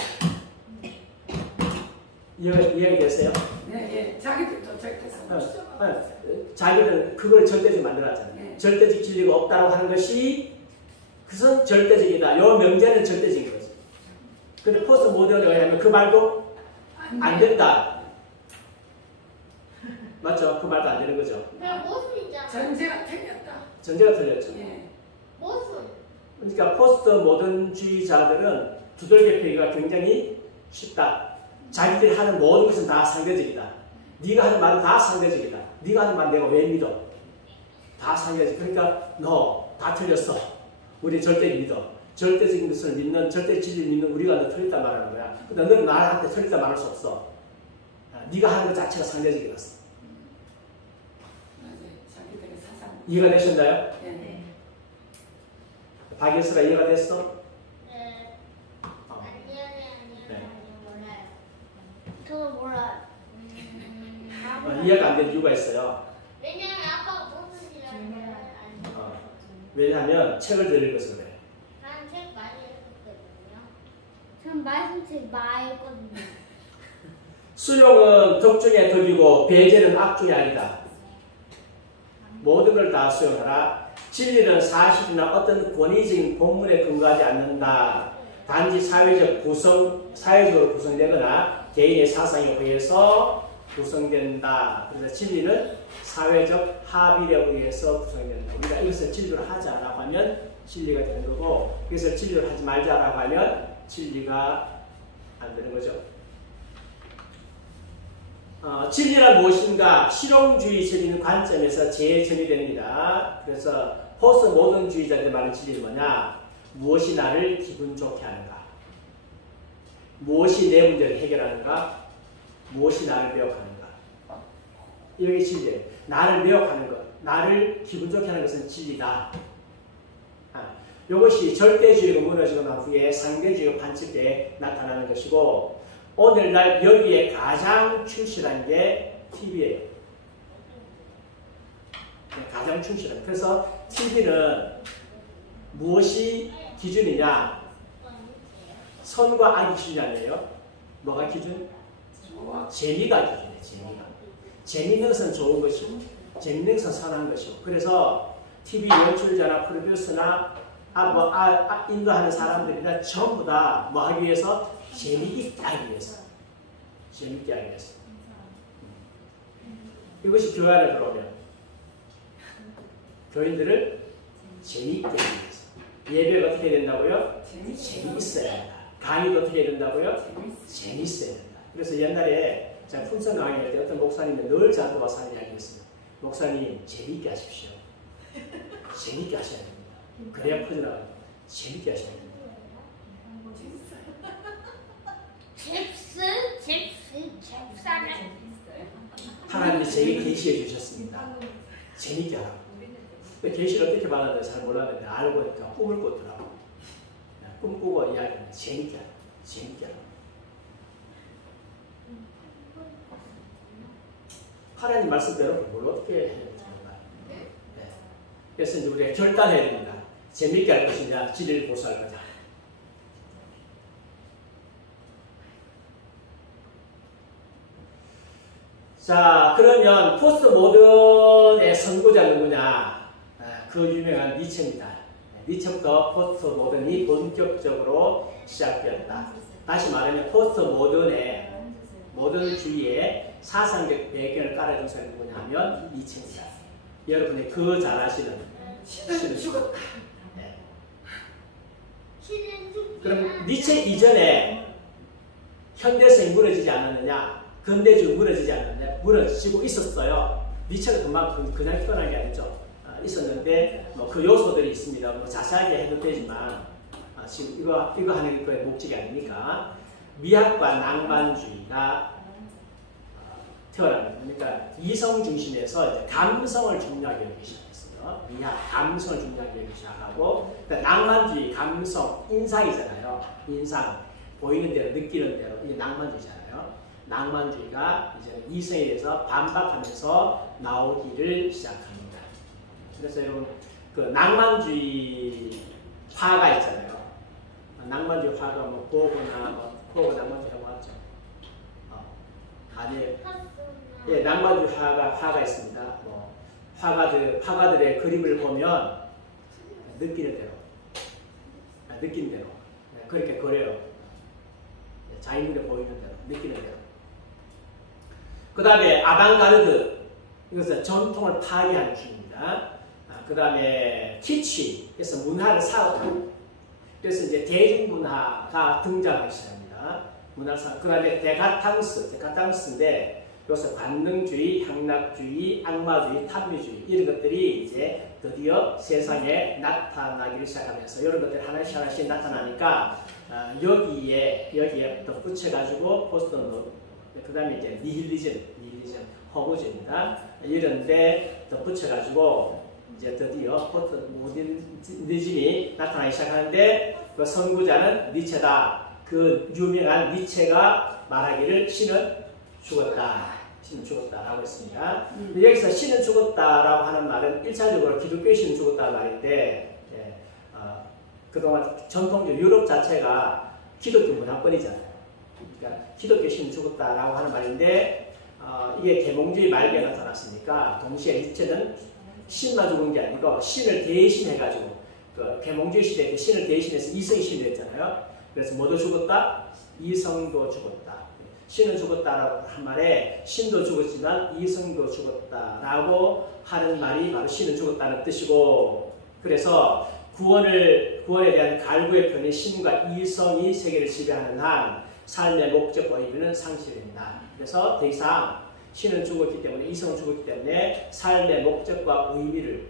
이해되세요? 네, 자기들도 절대적. 자기들은 그걸 절대적 만들었잖아요. 네. 절대적 진리가 없다고 하는 것이 그것은 절대적이다. 요 명제는 절대적인 거지. 근데 포스트 모던에 의하면 그 말도 안 된다. 맞죠? 그 말도 안 되는 거죠. 모순이잖아. 전제가 틀렸다. 전제가 틀렸죠. 예. 모순. 그러니까 포스트 모던주의자들은 두들겨 패기가 굉장히 쉽다. 자기들이 하는 모든 것은 다 상대적이다. 네가 하는 말은 다 상대적이다. 네가 하는 말 내가 왜 믿어? 다 상대적. 그러니까 너 다 틀렸어. 우리 절대 믿어. 절대적인 것을 믿는, 절대 진리를 믿는 우리가 너 틀렸다 말하는 거야. 근데 너는 나한테 틀렸다 말할 수 없어. 네가 하는 것 자체가 상대적이었어. 맞아요. 자기들의 사상. 이해가 되셨나요? 네. 박예수가 이해가 됐어? 네. 어. 아니요, 몰라요. 저도 몰라요. 이해가 안 되는 이유가 있어요. 왜냐면 아빠가 모순이라는 걸 아니요. 왜냐하면 책을 들읽어서 그래. 나는 책 많이 읽었거든요. 전 말씀책 많이 읽거든요. 수용은 덕 중에 덕이고 배제는 악 중에 아니다. 모든 걸 다 수용하라. 진리는 사실이나 어떤 권위적인 본문에 근거하지 않는다. 단지 사회적으로 구성되거나 개인의 사상에 의해서 구성된다. 그래서 진리는 사회적 합의에 의해서 구성된다. 우리가 이것을 진리로 하자라고 하면 진리가 되는 거고, 그래서 진리로 하지 말자라고 하면 진리가 안 되는 거죠. 진리란 무엇인가? 실용주의적인 관점에서 재정의됩니다. 그래서 포스트 모던주의자들 말하는 진리는 뭐냐? 무엇이 나를 기분 좋게 하는가? 무엇이 내 문제를 해결하는가? 무엇이 나를 매혹하는가? 이게 진리예요. 나를 매혹하는 것, 나를 기분 좋게 하는 것은 진리다. 이것이 절대주의가 무너지고 난 후에 상대주의가 판칠 때 나타나는 것이고, 오늘날 여기에 가장 충실한 게 TV예요. 가장 충실한. 그래서 TV는 무엇이 기준이냐? 선과 악이 기준이 아니에요. 뭐가 기준? 재미가 기준이에요. 재미있는 것은 좋은 것이고, 재미있는 것은 선한 것이고. 그래서 TV 연출자나 프로듀서나 인도하는 사람들이나 전부 다 뭐 하기 위해서? 재미있게 하기 위해서. 재미있게 하기 위해서. 이것이 교회 안에 들어오면 교인들을 재미있게 하기 위해서. 예배가 어떻게 된다고요? 재미있어야 한다. 강의도 어떻게 된다고요? 재미있어야 된다. 그래서 옛날에 제가 품성 강의할 때 어떤 목사님이 늘 저한테 와서 하는 이야기가 있어요. 목사님, 재미있게 하십시오. 재미있게 하셔야 됩니다. 그래야 퍼져나가요. 재미있게 하셔야 됩니다. 잽싸네. 하나님이 제게 계시해 주셨습니다. 재미있게 하라고. 계시를 어떻게 받았는지 잘 몰랐는데 알고 보니까 꿈을 꿨더라고. 꿈꾸고 이야기하면 재미있게 하라고. 재미있게 하라고. 하나님 말씀대로 뭘 어떻게 해야 되는지 몰라요. 네. 그래서 이제 우리가 결단해야 됩니다. 재미있게 할 것이냐, 진리를 고수할 거냐. 자, 그러면 포스트 모던의 선구자 누구냐? 그 유명한 니체입니다. 니체부터 포스트 모던이 본격적으로 시작되었다. 다시 말하면 포스트 모던의 모던주의의 사상적 배경을 깔아준 사람이 누구냐 하면 니체입니다. 여러분이 그 잘 아시는 신은 죽었다. 네. 그럼 니체 이전에 현대성이 무너지지 않았느냐? 근대주의 무너지지 않았느냐? 무너지고 있었어요. 니체가 그냥 태어난 게 아니죠. 있었는데 뭐 그 요소들이 있습니다. 뭐 자세하게 해도 되지만 지금 이거 하는 거의 목적이 아니니까 미학과 낭만주의가 태어납니다. 그러니까 이성 중심에서 이제 감성을 중요하게 여기기 시작했어요. 미학, 감성을 중요하게 여기기 시작하고, 그러니까 낭만주의, 감성, 인상이잖아요. 인상, 보이는 대로, 느끼는 대로, 이게 낭만주의잖아요. 낭만주의가 이제 이성에 대해서 반박하면서 나오기를 시작합니다. 그래서 여러분, 그 낭만주의 화가 있잖아요. 낭만주의 화가 뭐 고고나 고고 낭만주의 화가 있죠. 아니에요. 예, 낭만주의 화가 있습니다. 뭐 화가들의 그림을 보면 느끼는 대로, 그렇게 그려요. 자기 눈에 보이는 대로, 느끼는 대로. 그 다음에 아방가르드, 이것은 전통을 파괴하는 중입니다. 그 다음에 키치, 그래서 문화를 사업하는. 그래서 이제 대중문화가 등장하기 시작합니다. 그 다음에 데카탕스인데 여기서 관능주의, 향락주의, 악마주의, 탐미주의 이런 것들이 이제 드디어 세상에 나타나기 시작하면서 이런 것들이 하나씩 나타나니까 여기에 덧붙여가지고 포스트노, 그 다음에 이제 니힐리즘, 허무주의입니다. 이런데 덧붙여가지고 이제 드디어 포스트모더니즘이 나타나기 시작하는데 그 선구자는 니체다. 그 유명한 니체가 말하기를 신은 죽었다. 신은 죽었다라고 했습니다. 여기서 신은 죽었다라고 하는 말은 1차적으로 기독교의 신은 죽었다는 말인데 그동안 전통적 유럽 자체가 기독교 문화권이잖아요. 그러니까 기독교 신은 죽었다라고 하는 말인데 이게 계몽주의 말기에 나타났으니까 동시에 니체는 신만 죽은 게 아니고 신을 대신해가지고 그 계몽주의 시대 때 신을 대신해서 이성이 신이 됐잖아요. 그래서 뭐도 죽었다? 이성도 죽었다. 신은 죽었다라고 한 말에 신도 죽었지만 이성도 죽었다라고 하는 말이 바로 신은 죽었다는 뜻이고, 그래서 구원에 대한 갈구의 편인 신과 이성이 세계를 지배하는 한 삶의 목적과 의미는 상실된다. 그래서 더 이상 신은 죽었기 때문에, 이성은 죽었기 때문에 삶의 목적과 의미를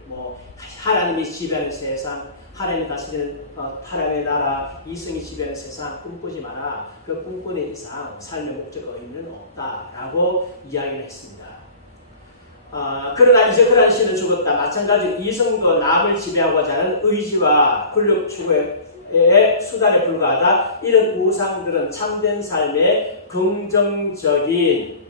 하나님이 지배하는 세상, 하나님이 다스리는 하나님의 나라, 이성이 지배하는 세상 꿈꾸지 마라. 그 꿈꾸는 이상 삶의 목적과 의미는 없다라고 이야기를 했습니다. 그러나 이제 그러한 신은 죽었다. 마찬가지로 이성도 남을 지배하고자 하는 의지와 권력 추구의 수단에 불과하다. 이런 우상들은 참된 삶의 긍정적인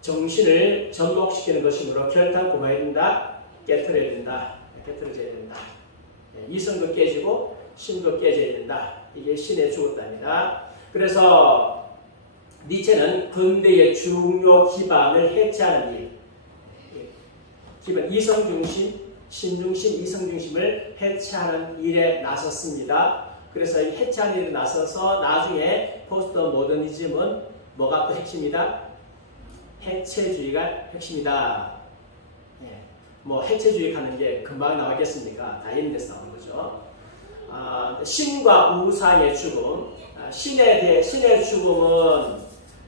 정신을 전복시키는 것이므로 결단코 해야 된다. 깨트려야 된다. 깨트려져야 된다. 이성도 깨지고 신도 깨져야 된다. 이게 신의 죽었답니다. 그래서 니체는 근대의 중요 기반을 해체하는 일, 기반 이성중심, 신중심, 이성중심을 해체하는 일에 나섰습니다. 그래서 이 해체하는 일에 나서서 나중에 포스트 모더니즘은 뭐가 또 핵심이다? 해체주의가 핵심이다. 해체주의 하는 게 금방 나왔겠습니까? 다 이런 데서 나오는 거죠. 신과 우상의 죽음. 신의 죽음은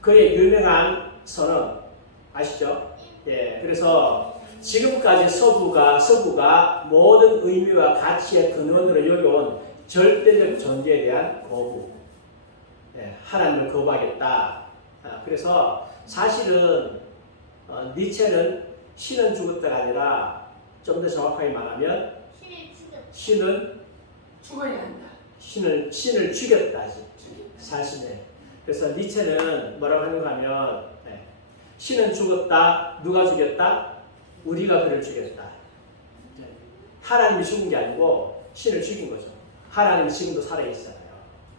그의 유명한 선언 아시죠? 그래서 지금까지 서구가 모든 의미와 가치의 근원으로 여겨온 절대적 존재에 대한 거부. 하나님을 거부하겠다. 그래서 사실은 니체는 신은 죽었다가 아니라 좀 더 정확하게 말하면 신은 죽어야 한다. 신을 죽였다. 사실은. 그래서 니체는 뭐라고 하는가 하면 신은 죽었다. 누가 죽였다? 우리가 그를 죽였다. 하나님이 죽은 게 아니고 신을 죽인 거죠. 하나님이 지금도 살아있잖아요.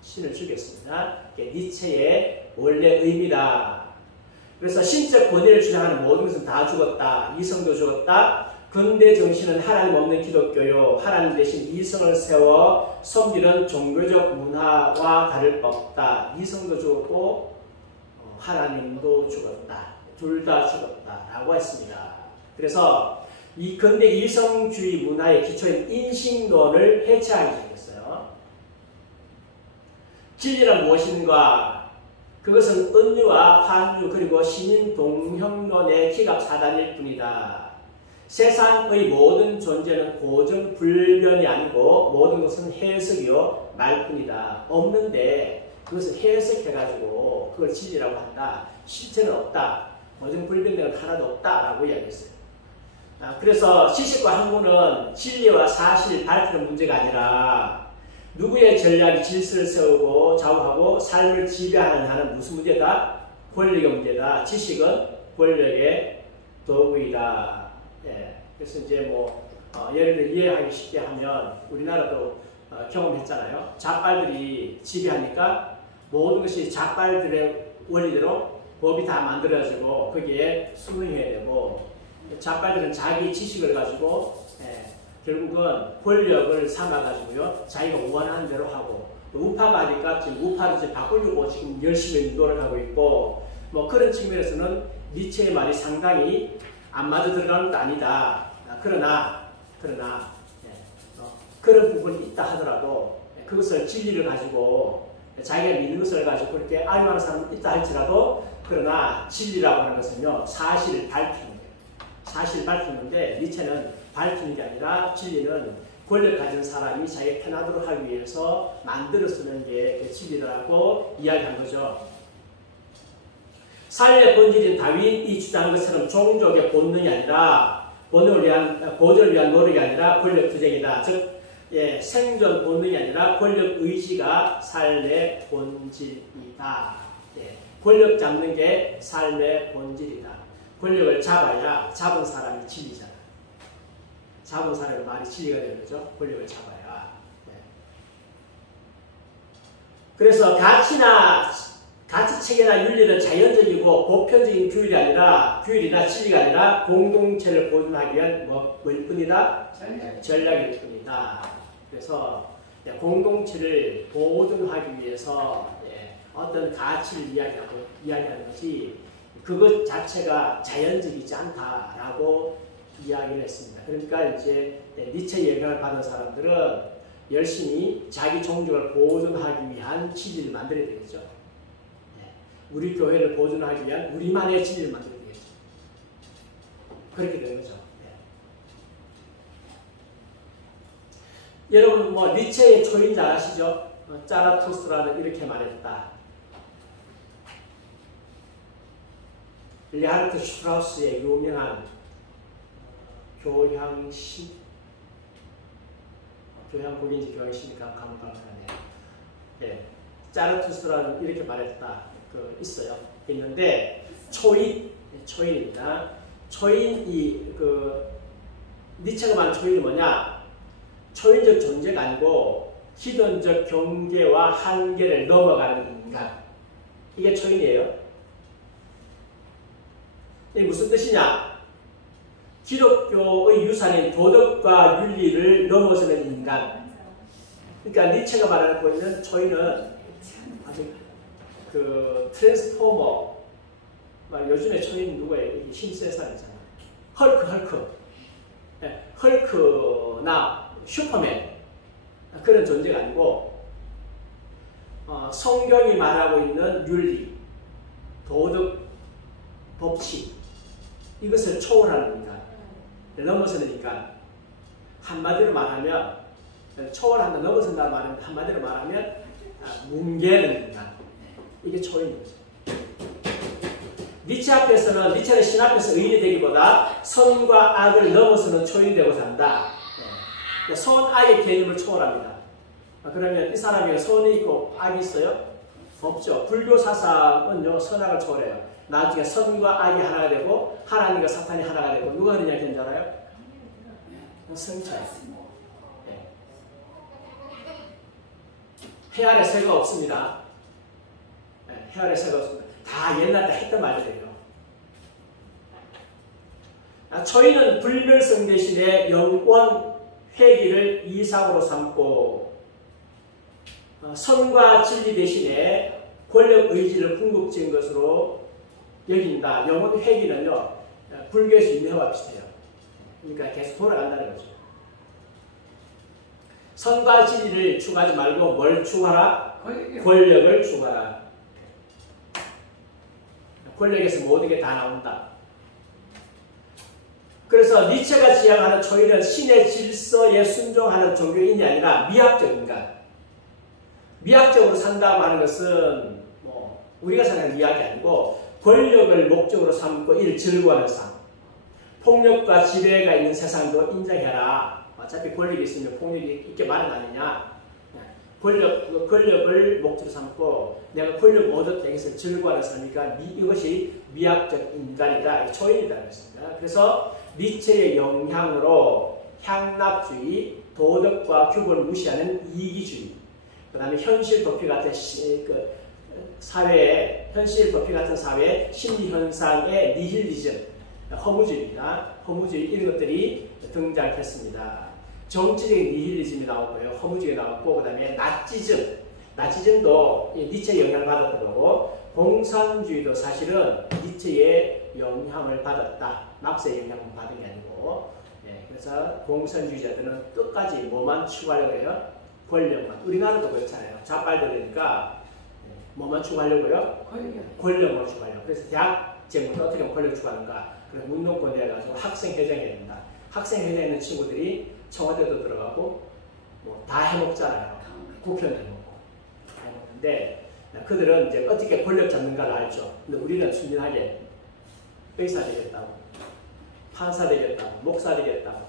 신을 죽였습니다. 이게 니체의 원래 의미다. 그래서 신적 권위를 주장하는 모든 것은 다 죽었다. 이성도 죽었다. 근대 정신은 하나님 없는 기독교요. 하나님 대신 이성을 세워 섬기는 종교적 문화와 다를 바 없다. 이성도 죽었고 하나님도 죽었다. 둘 다 죽었다라고 했습니다. 그래서 이 근대 이성주의 문화의 기초인 인식론을 해체하기 시작했어요. 진리란 무엇인가? 그것은 은유와 환유 그리고 신인 동형론의 기갑 사단일 뿐이다. 세상의 모든 존재는 고정불변이 아니고 모든 것은 해석이요 말뿐이다. 없는데 그것을 해석해가지고 그걸 진리라고 한다. 실체는 없다. 고정불변된 건 하나도 없다라고 이야기했어요. 그래서 시식과 학문은 진리와 사실을 밝히는 문제가 아니라 누구의 전략이 질서를 세우고 좌우하고 삶을 지배하는 하는 무슨 문제다? 권력의 문제다. 지식은 권력의 도구이다. 그래서 이제 예를 들어 이해하기 쉽게 하면 우리나라도 경험했잖아요. 좌빨들이 지배하니까 모든 것이 좌빨들의 원리대로 법이 다 만들어지고 거기에 순응해야 되고, 좌빨들은 자기 지식을 가지고 결국은 권력을 삼아가지고요 자기가 원하는 대로 하고 우파가 하니까 지금 우파를 이제 바꾸려고 지금 열심히 노력하고 있고, 뭐 그런 측면에서는 니체의 말이 상당히 안 맞아 들어가는 것도 아니다. 그러나 그런 부분이 있다 하더라도 그것을 진리를 가지고 자기가 믿는 것을 가지고 그렇게 악용하는 사람이 있다 할지라도, 그러나 진리라고 하는 것은요, 사실을 밝히는 거예요. 사실을 밝히는데, 니체는 밝히는 게 아니라 진리는 권력 가진 사람이 자기 편하도록 하기 위해서 만들어 쓰는 게 진리라고 이야기한 거죠. 삶의 본질인 다윈이 주장한 것처럼 종족의 본능이 아니라 보존을 위한 노력이 아니라 권력 투쟁이다. 즉 생존 본능이 아니라 권력 의지가 삶의 본질이다. 권력 잡는 게 삶의 본질이다. 권력을 잡아야 잡은 사람이 진리잖아. 잡은 사람의 말이 진리가 되는 거죠. 권력을 잡아야. 그래서 가치체계나 윤리는 자연적이고 보편적인 규율이나 진리가 아니라 공동체를 보존하기 위한 뭐일 뿐이다? 전략일 뿐이다. 그래서 공동체를 보존하기 위해서 어떤 가치를 이야기하는 것이 그것 자체가 자연적이지 않다라고 이야기를 했습니다. 그러니까 이제 니체의 영향을 받은 사람들은 열심히 자기 종족을 보존하기 위한 진리를 만들어야 되겠죠. 우리 교회를 보존하기 위한 우리만의 진리를 만들어야 되겠죠. 그렇게 되는 거죠. 여러분 뭐 니체의 초인 잘 아시죠? 짜라투스라는 이렇게 말했다. 리하르트 슈트라우스의 유명한 교양곡인지 교양시니까 가물가물하네요. 짜라투스라는 이렇게 말했다. 있어요. 있는데 초인입니다. 초인이 니체가 말하는 초인이 뭐냐? 초인적 존재가 아니고 기존적 경계와 한계를 넘어가는 인간. 이게 초인이에요. 이게 무슨 뜻이냐? 기독교의 유산인 도덕과 윤리를 넘어서는 인간. 그러니까 니체가 말하고 있는 초인은 아주 트랜스포머. 요즘에 초인 누구예요? 힘센 사람이잖아. 헐크나 슈퍼맨. 그런 존재가 아니고, 성경이 말하고 있는 윤리, 도덕, 법칙, 이것을 초월하는 인간, 넘어서는 인간. 한마디로 말하면, 초월한다, 넘어선다 말하면, 한마디로 말하면, 뭉개는 인간. 이게 초인이죠. 니체는 신 앞에서 의인이 되기보다 선과 악을 넘어서는 초인이 되고자 한다. 선, 악의 개념을 초월합니다. 그러면 이 사람이 선이 있고 악이 있어요? 없죠. 불교 사상은요, 선악을 초월해요. 나중에 선과 악이 하나가 되고 하나님과 사탄이 하나가 되고 누가 그러냐 견지 알아요? 성찰. 해 아래 새가 없습니다. 해 아래 새가 없습니다. 다 옛날 때 했던 말들이에요. 초인은 불멸성 대신에 영원 회귀를 이상으로 삼고, 선과 진리 대신에 권력 의지를 궁극적인 것으로 여긴다. 영원 회귀는요, 불교에서 인내와 비슷해요. 그러니까 계속 돌아간다는 거죠. 선과 진리를 추구하지 말고 뭘 추구하라? 권력을 추구하라. 권력에서 모든 게 다 나온다. 그래서 니체가 지향하는 초인은 신의 질서에 순종하는 종교인이 아니라 미학적 인간. 미학적으로 산다고 하는 것은 우리가 생각하는 미학이 아니고 권력을 목적으로 삼고 이를 즐거워하는 삶. 폭력과 지배가 있는 세상도 인정해라. 어차피 권력이 있으면 폭력이 있게 마련하느냐. 권력을 목적으로 삼고 내가 권력 얻었다 해서 즐거워하는 삶이니까 이것이 미학적 인간이다. 초인이다. 그래서 니체의 영향으로 향락주의, 도덕과 규범을 무시하는 이기주의, 그 다음에 현실 도피 같은 사회에, 현실 도피 같은 사회 심리 현상의 니힐리즘, 허무주의입니다. 허무주의 이런 것들이 등장했습니다. 정치적인 니힐리즘이 나오고요. 허무주의가 나오고, 그 다음에 나치즘, 나치즘도 이 니체의 영향을 받았던 거고 공산주의도 사실은 니체의 영향을 받았다. 막스의 영향을 받은 게 아니고 그래서 공산주의자들은 끝까지 뭐만 추구하려고 해요? 권력만. 우리나라도 그렇잖아요. 자빨들으니까 뭐만 추구하려고요? 권력만 추구하려고. 그래서 대학생부터 어떻게 하면 권력을 추구하는가? 그래서 운동권 돼가지고 학생회장이 된다. 학생회장에 있는 친구들이 청와대도 들어가고 뭐 다 해먹잖아요. 국회의원도 해먹고. 해먹는데 그들은 이제 어떻게 권력 잡는가를 알죠. 근데 우리는 순진하게 의사 되겠다고, 판사 되겠다고, 목사 되겠다고,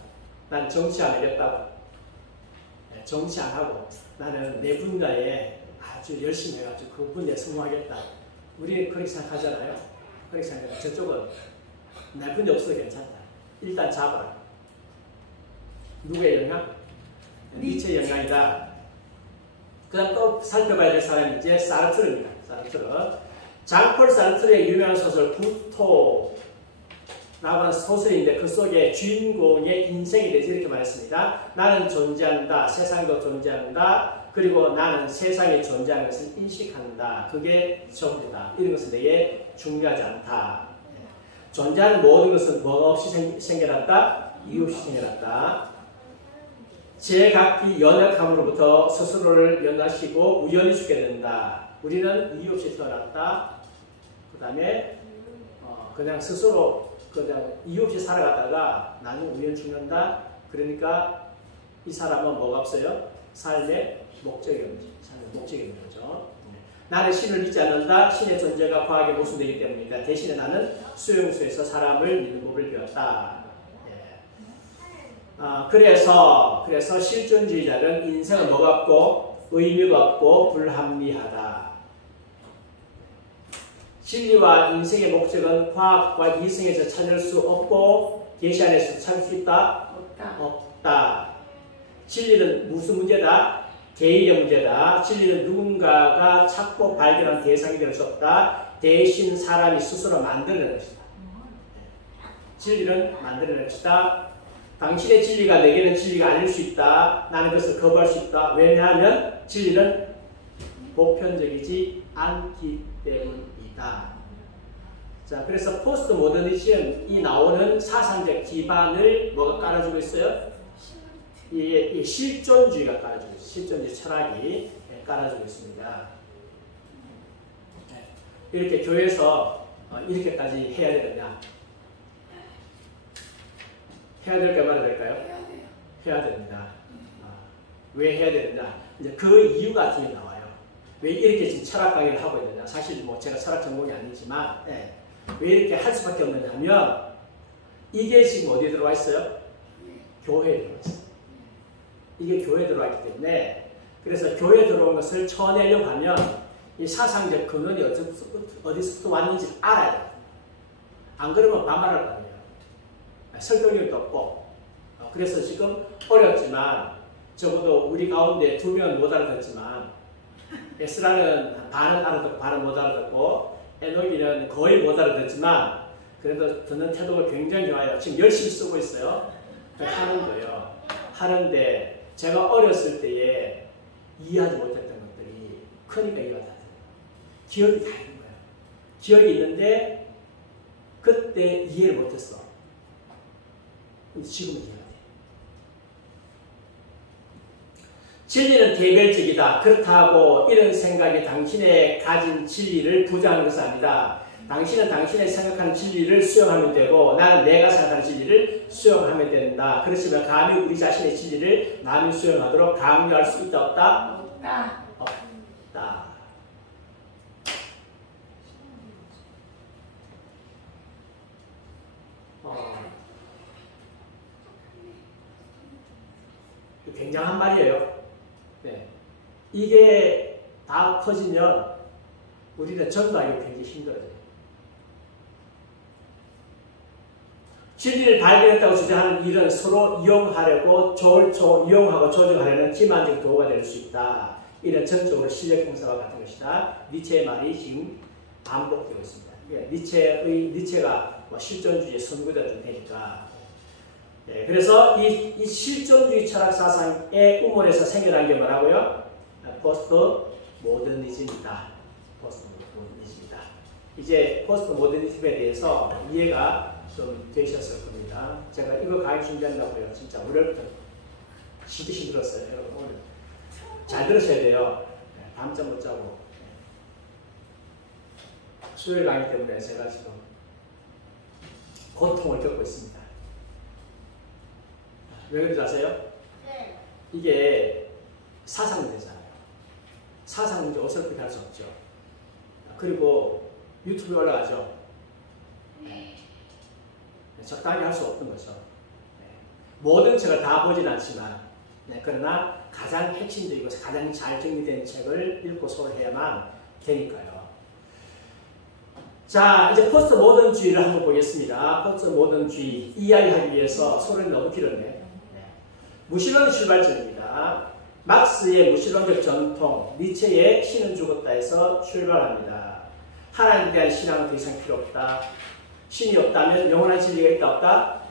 난 정치 안 하겠다고. 정치 안 하고 나는 내 분야에 아주 열심히 해가지고 그 분야에 성공하겠다. 우리 그렇게 생각하잖아요. 그렇게 생각하면 저쪽은 내 분야 없어도 괜찮다. 일단 잡아라. 누구의 영향? 니체의 영향이다. 그 다음 또 살펴봐야 될 사람이 이제 사르트르입니다. 사르트르. 장폴 사르트르의 유명한 소설 구토라고 하는 소설인데 그 속에 주인공의 인생에 대해서 이렇게 말했습니다. 나는 존재한다. 세상도 존재한다. 그리고 나는 세상에 존재하는 것을 인식한다. 그게 전부다. 이런 것은 내게 중요하지 않다. 존재하는 모든 것은 뭐가 없이 생겨났다? 이유 없이 생겨났다. 제각기 연약함으로부터 스스로를 연하시고 우연히 죽게 된다. 우리는 이유 없이 태어났다. 그 다음에 그냥 스스로 그냥 이유 없이 살아가다가 나중에 우연히 죽는다. 그러니까 이 사람은 뭐가 없어요? 삶의 목적이 없지. 삶의 목적이 없는 거죠. 나는 신을 믿지 않는다. 신의 존재가 과학에 모순되기 때문이다. 대신에 나는 수용소에서 사람을 믿는 법을 배웠다. 그래서 실존주의자는 인생은 뭐가 없고 의미가 없고 불합리하다. 진리와 인생의 목적은 과학과 이성에서 찾을 수 없고 계시 안에서 찾을 수 있다? 없다. 진리는 무슨 문제다? 개인의 문제다. 진리는 누군가가 찾고 발견한 대상이 될 수 없다. 대신 사람이 스스로 만들어낼 것이다. 진리는 만들어낼 것이다. 당신의 진리가 내게는 진리가 아닐 수 있다. 나는 그것을 거부할 수 있다. 왜냐하면 진리는 보편적이지 않기 때문이다. 자, 그래서 포스트 모더니즘이 나오는 사상적 기반을 뭐가 깔아주고 있어요? 이 실존주의가 깔아주고 있어요. 실존주의 철학이 깔아주고 있습니다. 이렇게 교회에서 이렇게까지 해야 되느냐? 해야 될까 말아야 될까요? 해야 됩니다. 왜 해야 되느냐? 이제 그 이유 같은 게 나와요. 왜 이렇게 지금 철학 강의를 하고 있느냐? 사실 뭐 제가 철학 전공이 아니지만 왜 이렇게 할 수밖에 없느냐면 이게 지금 어디에 들어와 있어요? 교회에 들어와 있어요. 이게 교회에 들어와 있기 때문에 그래서 교회에 들어온 것을 쳐내려고 하면 이 사상적 근원이 어디서 왔는지 알아야 돼요. 안 그러면 반발할 거 아니에요. 설득력도 없고 그래서 지금 어렵지만 적어도 우리 가운데 2명은 못 알아듣지만 에스라는 반은 알아듣고 반은 못 알아듣고 에녹이는 거의 못 알아듣지만 그래도 듣는 태도가 굉장히 좋아요. 지금 열심히 쓰고 있어요. 하는 거예요. 하는데 제가 어렸을 때에 이해하지 못했던 것들이 크니까 이해가 다 돼요. 기억이 다 있는 거예요. 기억이 있는데 그때 이해를 못했어. 지금은 이해가 돼. 진리는 개별적이다. 그렇다고 이런 생각이 당신의 가진 진리를 부정하는 것은 아니다. 당신은 당신의 생각하는 진리를 수용하면 되고 나는 내가 생각하는 진리를 수용하면 된다. 그렇지만 감히 우리 자신의 진리를 남이 수용하도록 강요할 수 있다 없다? 없다. 없다. 굉장한 말이에요. 네. 이게 다 커지면 우리는 전도하기 굉장히 힘들어져요. 진리를 발견했다고 주장하는 일은 서로 이용하고 조정하려는 기만적 도구가 될 수 있다. 이는 전적으로 실력 행사와 같은 것이다. 니체의 말이 지금 반복되고 있습니다. 니체가 실존주의의 선구자 중 되니까. 네, 그래서 이 실존주의 철학 사상의 우물에서 생겨난 게 뭐라고요? 포스트 모더니즘이다. 포스트 모더니즘이다. 이제 포스트 모더니즘에 대해서 이해가 좀 되셨을 겁니다. 제가 이거 강의 준비한다고요. 진짜 월요일부터 시듯이 들었어요. 여러분 오늘 잘 들으셔야 돼요. 밤잠 못 자고. 수요일 강의 때문에 제가 지금 고통을 겪고 있습니다. 왜 그런지 아세요? 네. 이게 사상 문제잖아요. 사상 문제 어설프게 할 수 없죠. 그리고 유튜브에 올라가죠. 적당히 할 수 없는 거죠. 모든 책을 다 보진 않지만, 그러나 가장 핵심적이고 가장 잘 정리된 책을 읽고 소화해야만 되니까요. 자, 이제 포스트 모던주의를 한번 보겠습니다. 포스트 모던주의 이해하기 위해서 소리는 너무 길었네. 무신론의 출발점입니다. 막스의 무신론적 전통, 니체의 신은 죽었다에서 출발합니다. 하나님에 대한 신앙은 더 이상 필요 없다. 신이 없다면 영원한 진리가 있다 없다?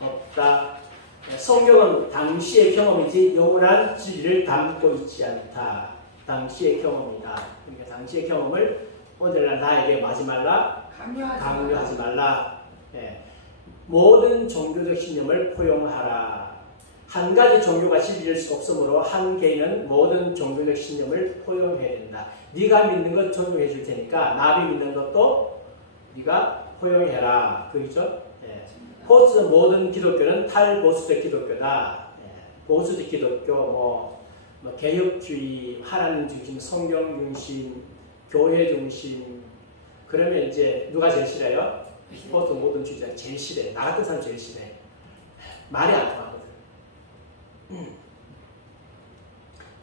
없다. 성경은 당시의 경험이지 영원한 진리를 담고 있지 않다. 당시의 경험이다. 그러니까 당시의 경험을 오늘날 나에게 마지 말라, 강요하지 말라. 모든 종교적 신념을 포용하라. 한 가지 종교가 진리일 수 없으므로 한 개인은 모든 종교적 신념을 포용해야 된다. 네가 믿는 것 존중해 줄 테니까 나비 믿는 것도 네가 포용해라. 그죠? 포스트 모던 기독교는 탈보수적 기독교다. 보수적 기독교, 뭐 개혁주의, 하나님 중심, 성경 중심, 교회 중심. 그러면 이제 누가 제일 싫어요? 포스트 모던 주의자 제일 싫어해. 나 같은 사람 제일 싫어해. 말이 안 통하거든.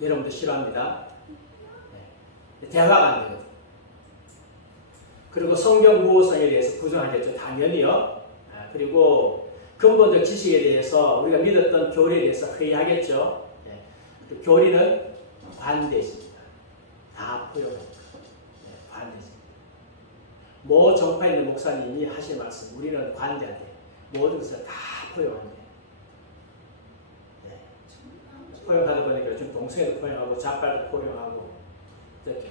여러분도 싫어합니다. 대화가 안 되거든. 그리고 성경 무호성에 대해서 부정하겠죠. 당연히요. 그리고 근본적 지식에 대해서 우리가 믿었던 교리에 대해서 회의하겠죠. 교리는 관대십니다. 다 포용합니다. 관대십니다. 모 정파에 있는 목사님이 하신 말씀, 우리는 관대한데 모든 것을 다 포용한대. 포용하다 보니까 좀 동생도 포용하고 좌빨도 포용하고,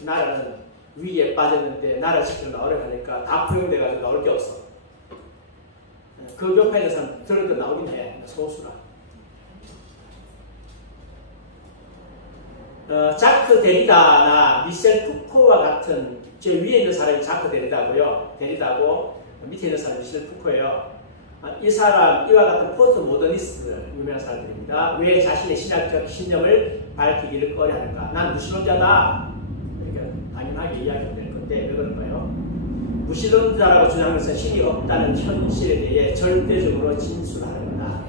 나라는 위에 빠졌는데 나라 지키러 나오려고 하니까 다 포용돼가지고 나올 게 없어. 그 교파에 있는 사람 들어도 나오긴 해. 소수라. 자크 데리다나 미셸 푸코와 같은, 제 위에 있는 사람이 자크 데리다고요. 데리다고 밑에 있는 사람이 미셸 푸코예요. 이 사람, 이와 같은 포스트 모더니스트 유명한 사람들입니다. 왜 자신의 신학적 신념을 밝히기를 꺼려하는가? 난 무신론자다. 그러니까 당연하게 이야기가 될 건데 왜 그럴까요? 무신론자라고 주장하는 것은 신이 없다는 현실에 대해 절대적으로 진술하는 거다.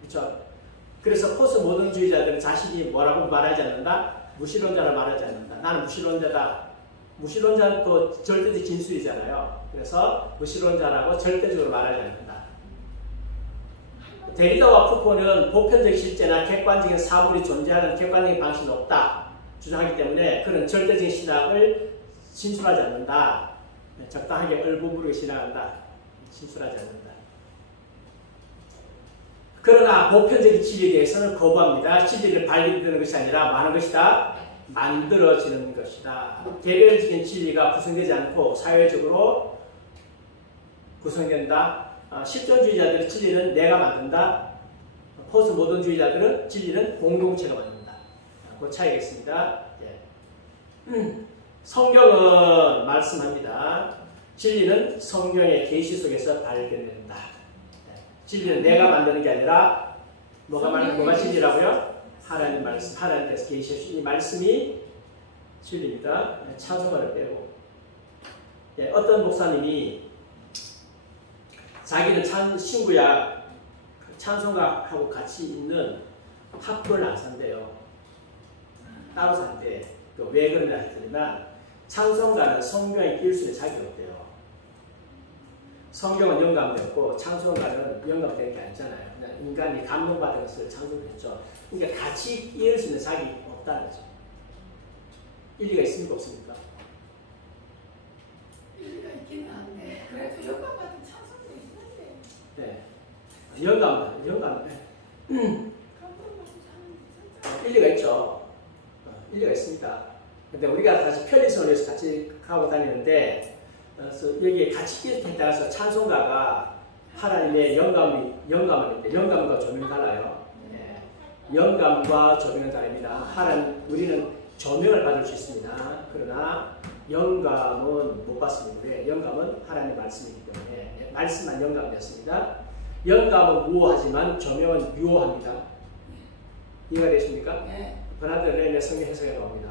그렇죠? 그래서 포스트 모던주의자들은 자신이 뭐라고 말하지 않는다? 무신론자라 말하지 않는다. 나는 무신론자다. 무신론자는 또 절대적 진술이잖아요. 그래서 무신론자라고 절대적으로 말하지 않는다. 데리다와 푸코는 보편적 실제나 객관적인 사물이 존재하는 객관적인 방식이 없다 주장하기 때문에 그는 절대적인 신학을 진술하지 않는다. 적당하게 얼부무르게 신앙한다. 진술하지 않는다. 그러나 보편적인 진리에 대해서는 거부합니다. 진리를 발견되는 것이 아니라 많은 것이다. 만들어지는 것이다. 개별적인 진리가 구성되지 않고 사회적으로 구성된다. 실존주의자들의 진리는 내가 만든다. 포스트 모던주의자들은 진리는 공동체가 만든다. 그 차이가 있습니다. 성경은 말씀합니다. 진리는 성경의 계시 속에서 발견된다. 진리는 내가 만드는 게 아니라 뭐가 진리라고요? 하나님 말씀, 하나님께서 계시하신 이 말씀이 진리입니다. 찬송가를 빼고. 어떤 목사님이 자기는 신구약 찬송가하고 같이 있는 합본을 안 산대요. 따로 산대. 왜 그러냐 했더니만 찬송가는 성경에 끼울 수 있는 자격이 없대요. 성경은 영감되었고 찬송가는 영감되는 게 아니잖아요. 그냥 인간이 감동받은 것을 찬송했죠. 그러니까 같이 끼울 수 있는 자격이 없다는 거죠. 일리가 있습니까? 없습니까? 일리가 있긴 한데 그래도 영감받은 찬송도 있는데. 네. 영감. 일리가 있죠. 일리가 있습니다. 근데 우리가 다시 편리성을 위해서 같이 가고 다니는데, 그래서 여기 같이 기록에 따라서 찬송가가 하나님의 영감과 조명이 달라요. 영감과 조명은 다릅니다. 우리는 조명을 받을 수 있습니다. 그러나 영감은 못 받습니다. 왜? 영감은 하나님의 말씀이기 때문에 말씀만 영감되었습니다. 영감은 무호하지만 조명은 유호합니다. 이해가 되십니까? 버나드 레인의 성경 해석에 나옵니다.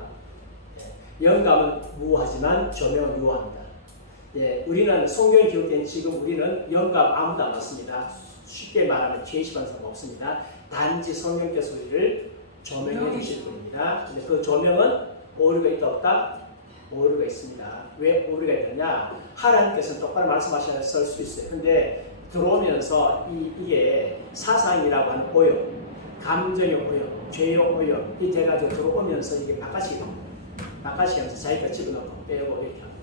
영감은 무호하지만 조명은 유호합니다. 우리는 성경에 기록된 지금 우리는 영감 아무도 안 받습니다. 쉽게 말하면 제시반사가 없습니다. 단지 성령께서 우리를 조명해 주실 분입니다. 근데 그 조명은 오류가 있다 없다? 오류가 있습니다. 왜 오류가 있느냐? 하나님께서는 똑바로 말씀하셔야 쓸 수 있어요. 근데 들어오면서 이게 사상이라고 하는 오염, 감정의 오염, 죄의 오염 이 돼가지고 들어오면서 이게 바깥이 하면서 자기가 집어넣고 빼고 이렇게 합니다.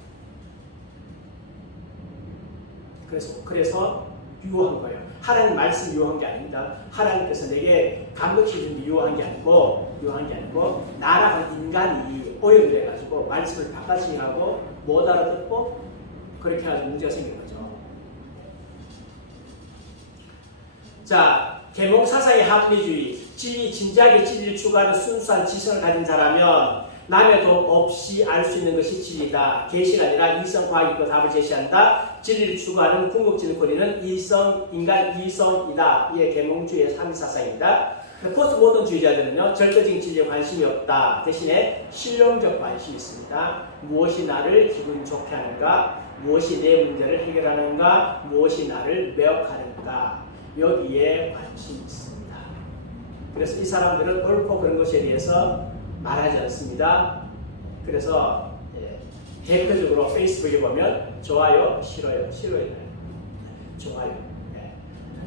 그래서 유효한 거예요. 하나님 말씀 유효한 게 아닙니다. 하나님께서 내게 감독시키는 게 유효한 게 아니고 나라는 인간이 오염돼가지고 말씀을 바깥이 하고 못 알아듣고 그렇게 해가지고 문제가 생기는 거죠. 자, 계몽 사상의 합리주의, 진지하게 진리를 추구하는 순수한 지성을 가진 자라면 남의 도움 없이 알 수 있는 것이 진리다. 계시가 아니라 이성과학이 그 답을 제시한다. 진리를 추구하는 궁극적인 권위는 인간 이성이다. 이게 계몽주의의 합리사상입니다. 포스트 모던주의자들은요, 절대적인 진리에 관심이 없다. 대신에 실용적 관심이 있습니다. 무엇이 나를 기분 좋게 하는가, 무엇이 내 문제를 해결하는가, 무엇이 나를 매혹하는가, 여기에 관심이 있습니다. 그래서 이 사람들은 옳고 그런 것에 대해서 말하지 않습니다. 그래서 대표적으로 페이스북에 보면 좋아요, 싫어요,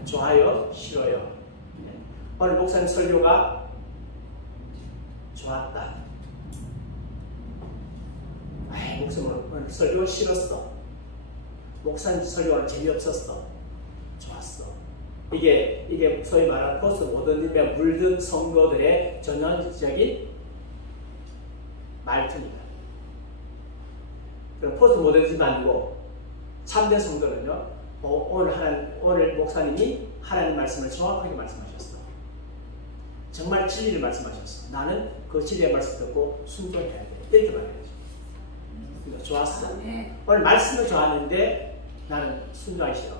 좋아요, 싫어요. 오늘 목사님 설교가 좋았다. 목사님 오늘 설교 싫었어. 목사님 설교가 재미없었어. 좋았어. 이게 소위 말하는 포스트 모더니즘에 물든 성도들의 전형적인 말투입니다. 그럼 포스트 모더니즘 아니고 참된 성도는요, 오늘 목사님이 하나님 말씀을 정확하게 말씀하셨어. 정말 진리를 말씀하셨어. 나는 그 진리의 말씀 듣고 순종해야 돼. 이렇게 말해야죠. 좋았어. 오늘 말씀은 좋았는데 나는 순종하기 싫어.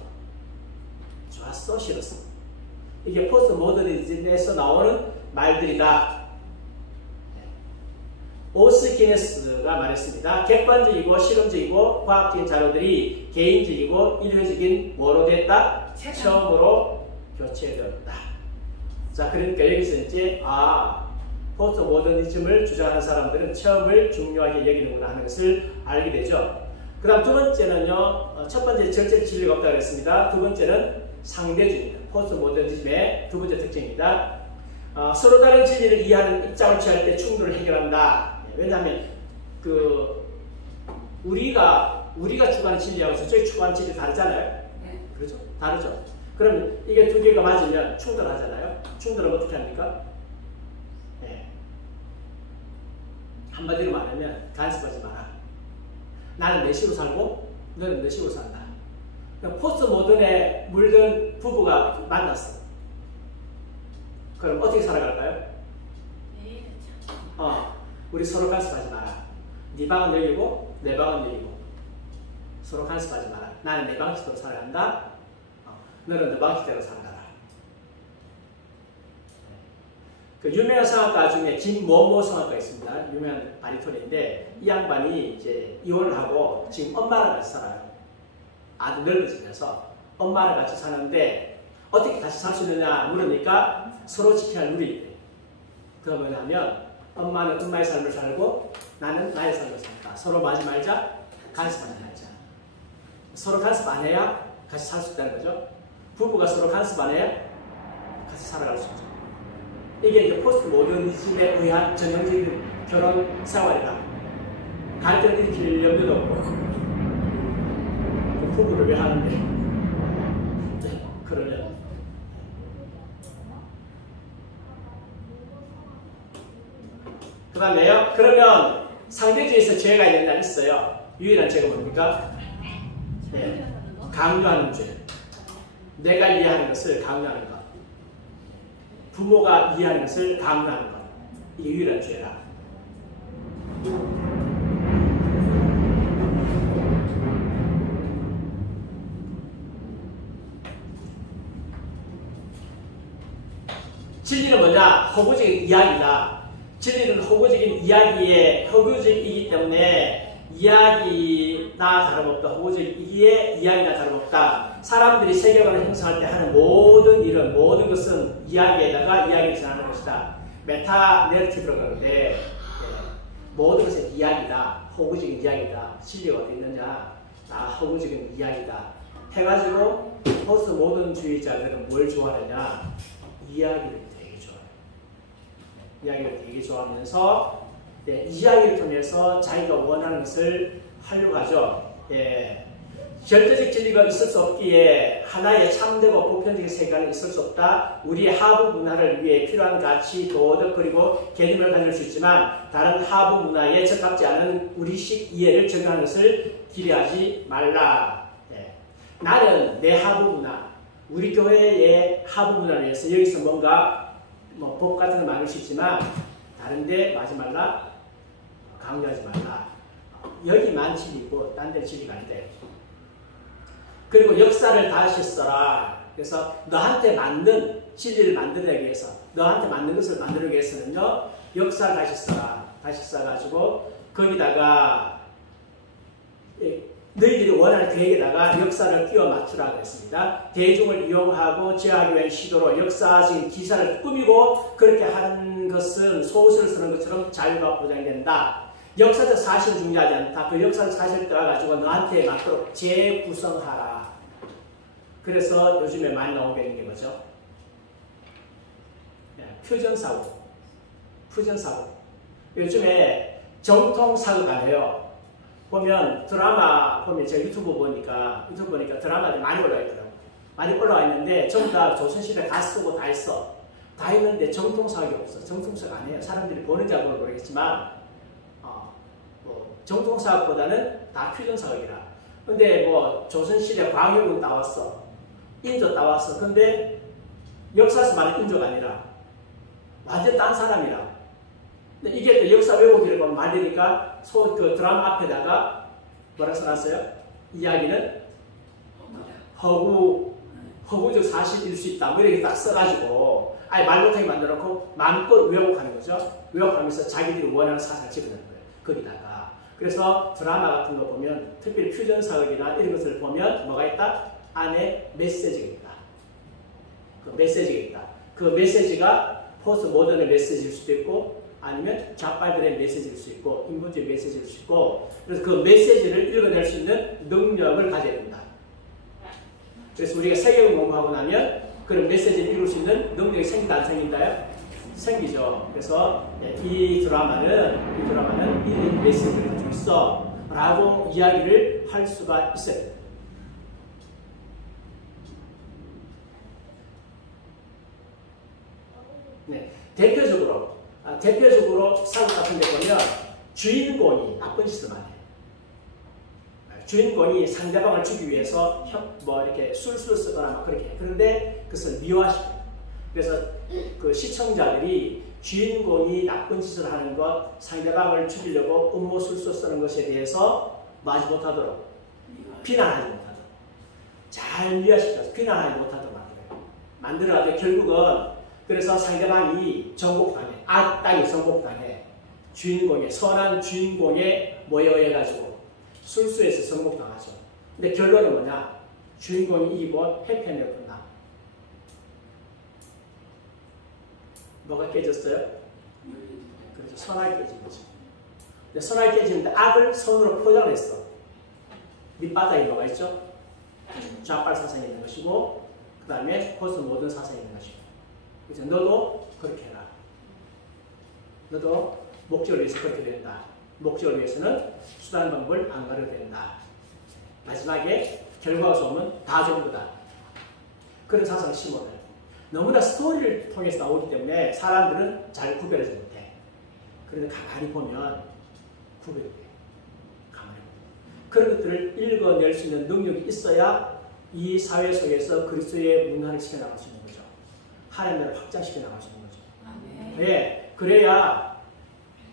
좋았어, 싫었어. 이게 포스트 모더니즘에서 나오는 말들이다. 오스키네스가 말했습니다. 객관적이고 실험적이고 과학적인 자료들이 개인적이고 일회적인 뭐로 됐다? 처음으로 교체되었다. 자, 그러니까 여기서 이제 포스트 모더니즘을 주장하는 사람들은 처음을 중요하게 여기는구나 하는 것을 알게 되죠. 그 다음 두 번째는요, 첫 번째 절대 진리가 없다고 했습니다. 두 번째는 상대주의입니다. 포스트 모더니즘의 두 번째 특징입니다. 서로 다른 진리를 이해하는 입장을 취할 때 충돌을 해결한다. 왜냐하면 우리가 추구하는 진리하고 저쪽이 추구하는 진리 다르잖아요. 그렇죠? 다르죠. 그러면 이게 두 개가 맞으면 충돌하잖아요. 충돌은 어떻게 합니까? 한마디로 말하면 간섭하지 마라. 나는 내 식으로 살고 너는 내 식으로 산다. 포스트 모던에 물든 부부가 만났어. 그럼 어떻게 살아갈까요? 우리 서로 간섭하지 마라. 네 방은 여기고 내 방은 여기고 서로 간섭하지 마라. 나는 내 방식대로 살아간다. 너는 내 방식대로 살아가라. 그 유명한 성악가 중에 김모모 성악가 있습니다. 유명한 바리톤인데 이 양반이 이제 이혼을 하고 지금 엄마랑 같이 살아요. 아주 넓어지면서 엄마랑 같이 사는데 어떻게 같이 살 수 있느냐 물으니까 서로 지켜야 할 룰이 있대요. 그거 뭐냐면 엄마는 엄마의 삶을 살고 나는 나의 삶을 산다. 서로 마지 말자, 간섭하지 말자. 서로 간섭 안 해야 같이 살 수 있다는 거죠. 부부가 서로 간섭 안 해야 같이 살아갈 수 있죠. 이게 이제 포스트 모더니즘에 의한 전형적인 결혼 생활이다. 갈등을 일으킬 염려도 없고 그 부부를 왜 하는데 그러면 그 다음에요. 그러면 상대주의에서 죄가 있어요. 유일한 죄가 뭡니까? 네. 강요하는 죄. 내가 이해하는 것을 강요하는 것. 부모가 이해하는 것을 강요하는 것. 이게 유일한 죄라. 진리는 뭐냐? 허구적인 이야기다. 진리는 허구적인 이야기에 허구적이기 때문에 이야기나 다름없다. 허구적이기에 이야기나 다름없다. 사람들이 세계관을 형성할 때 하는 모든 일은 모든 것은 이야기에다가 이야기를 전하는 것이다. 메타 내러티브라고 하는데 모든 것은 이야기다. 허구적인 이야기다. 진리가 어디 있느냐? 다 허구적인 이야기다. 해가지고 포스트 모던주의자들은 뭘 좋아하느냐? 이야기를 되게 좋아해요. 이야기를 되게 좋아하면서 이야기를 통해서 자기가 원하는 것을 하려고 하죠. 절대적 진리가 있을 수 없기에 하나의 참되고 보편적인 세계관이 있을 수 없다. 우리의 하부 문화를 위해 필요한 가치, 도덕 그리고 개념을 가질 수 있지만 다른 하부 문화에 적합지 않은 우리식 이해를 적용하는 것을 기대하지 말라. 나는 내 하부 문화, 우리 교회의 하부 문화를 위해서 여기서 뭔가 법 같은 거 만들 수 있지만 다른데 하지 말라, 강요하지 말라. 여기만 진리고 딴 데는 진리가 안 돼. 그리고 역사를 다시 써라. 그래서 너한테 맞는 진리를 만들기 위해서, 너한테 맞는 것을 만들기 위해서는요, 역사를 다시 써라. 다시 써가지고 거기다가 너희들이 원하는 계획에다가 역사를 끼워 맞추라 그랬습니다. 대중을 이용하고 제하기 위한 시도로 역사적인 기사를 꾸미고 그렇게 하는 것은 소설을 쓰는 것처럼 자유가 보장된다. 역사적 사실은 중요하지 않다. 그 역사적 사실을 따라가지고 너한테 맞도록 재구성하라. 그래서 요즘에 많이 나오게 되는 게 뭐죠? 퓨전사고. 퓨전사고. 요즘에 정통사고가 아니에요. 보면 드라마 보면 제가 유튜브 보니까 드라마들이 많이 올라와 있더라고요. 많이 올라와 있는데 전부 다 조선시대 다 쓰고 다 했어. 다 했는데 정통사고가 없어. 정통사고 아니에요. 사람들이 보는지 안 보는지 모르겠지만 정통사고보다는 다 퓨전사고이라. 근데 뭐 조선시대 광해군 따왔어. 인조 따왔어. 근데 역사에서 말하는 인조가 아니라 완전 딴 사람이라. 근데 이게 또 역사 왜곡기를 보면 말이니까 그 드라마 앞에다가 뭐라 써놨어요? 이야기는 허구적 사실일 수 있다. 뭐 이렇게 딱 써가지고 아예 말 못하게 만들어놓고 마음껏 왜곡하는 거죠. 왜곡하면서 자기들이 원하는 사상을 집어넣는 거예요. 거기다가. 그래서 드라마 같은 거 보면 특별히 퓨전사극이나 이런 것을 보면 뭐가 있다? 안에 메시지가 있다. 그 메시지가 있다. 그 메시지가 포스트 모던의 메시지일 수도 있고 아니면 좌빨들의 메시지일 수 있고 인본주의 메시지일 수 있고 그래서 그 메시지를 읽어낼 수 있는 능력을 가져야 된다. 그래서 우리가 세계를 공부하고 나면 그런 메시지를 읽을 수 있는 능력이 생긴다 안 생긴다요? 생기죠. 그래서 이 드라마는 이런 메시지를 가지고 있어 라고 이야기를 할 수가 있어요. 네, 대표적으로 사극 같은 데 보면 주인공이 나쁜 짓을 많이 해요. 주인공이 상대방을 주기 위해서 이렇게 술술 쓰거나 막 그렇게 해요. 그런데 그것을 미화시켜요. 그래서 그 시청자들이 주인공이 나쁜 짓을 하는 것, 상대방을 죽이려고 음모술수 쓰는 것에 대해서 마지 못하도록 비난하지 못하도록 잘 미화시켜서 비난하지 못하도록 만들어가지고 결국은 그래서 상대방이 정복당해, 악당이 정복당해, 선한 주인공에 모여해가지고 술수에서 정복당하죠. 근데 결론은 뭐냐? 주인공이 이기고 해피엔딩을 끝나. 뭐가 깨졌어요? 그래서 선악이 깨진 거죠. 근데 선악이 깨지는데 악을 선으로 포장을 했어. 밑바닥에 뭐가 있죠? 좌빨 사상이 있는 것이고 그 다음에 포스트 모던 사상이 있는 것이고 그래서 너도 그렇게 해라. 너도 목적을 위해서 그렇게 된다. 목적을 위해서는 수단 방법을 안 가려도 된다. 마지막에 결과가 좋으면 다 전부다. 그런 사상을 심어놔요. 너무나 스토리를 통해서 나오기 때문에 사람들은 잘 구별하지 못해. 그런데 가만히 보면 구별돼요. 가만히 보면. 그런 것들을 읽어낼 수 있는 능력이 있어야 이 사회 속에서 그리스도의 문화를 시켜나갈 수 있는 거죠. 하나님의 나라를 확장시켜 나갈 수 있는 거죠. 네, 그래야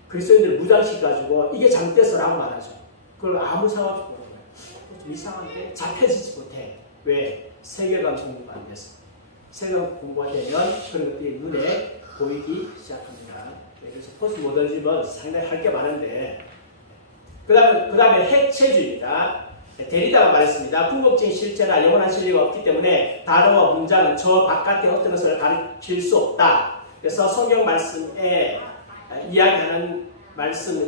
그리스도인들 무장시켜가지고 이게 잘못됐어라고 말하죠. 그걸 아무 생각 없이 보는 거예요. 좀 이상한데 잡혀지지 못해. 왜? 세계관 공부가 안 돼서. 세계관 공부가 되면 그런 것들이 눈에 보이기 시작합니다. 그래서 포스트 모더니즘은 상당히 할 게 많은데 그 다음에 해체주의입니다. 데리다가 말했습니다. 궁극적인 실체나 영원한 진리가 없기 때문에 단어와 문장은 저 바깥의 어떤 것을 가르칠 수 없다. 그래서 성경 말씀에 이야기하는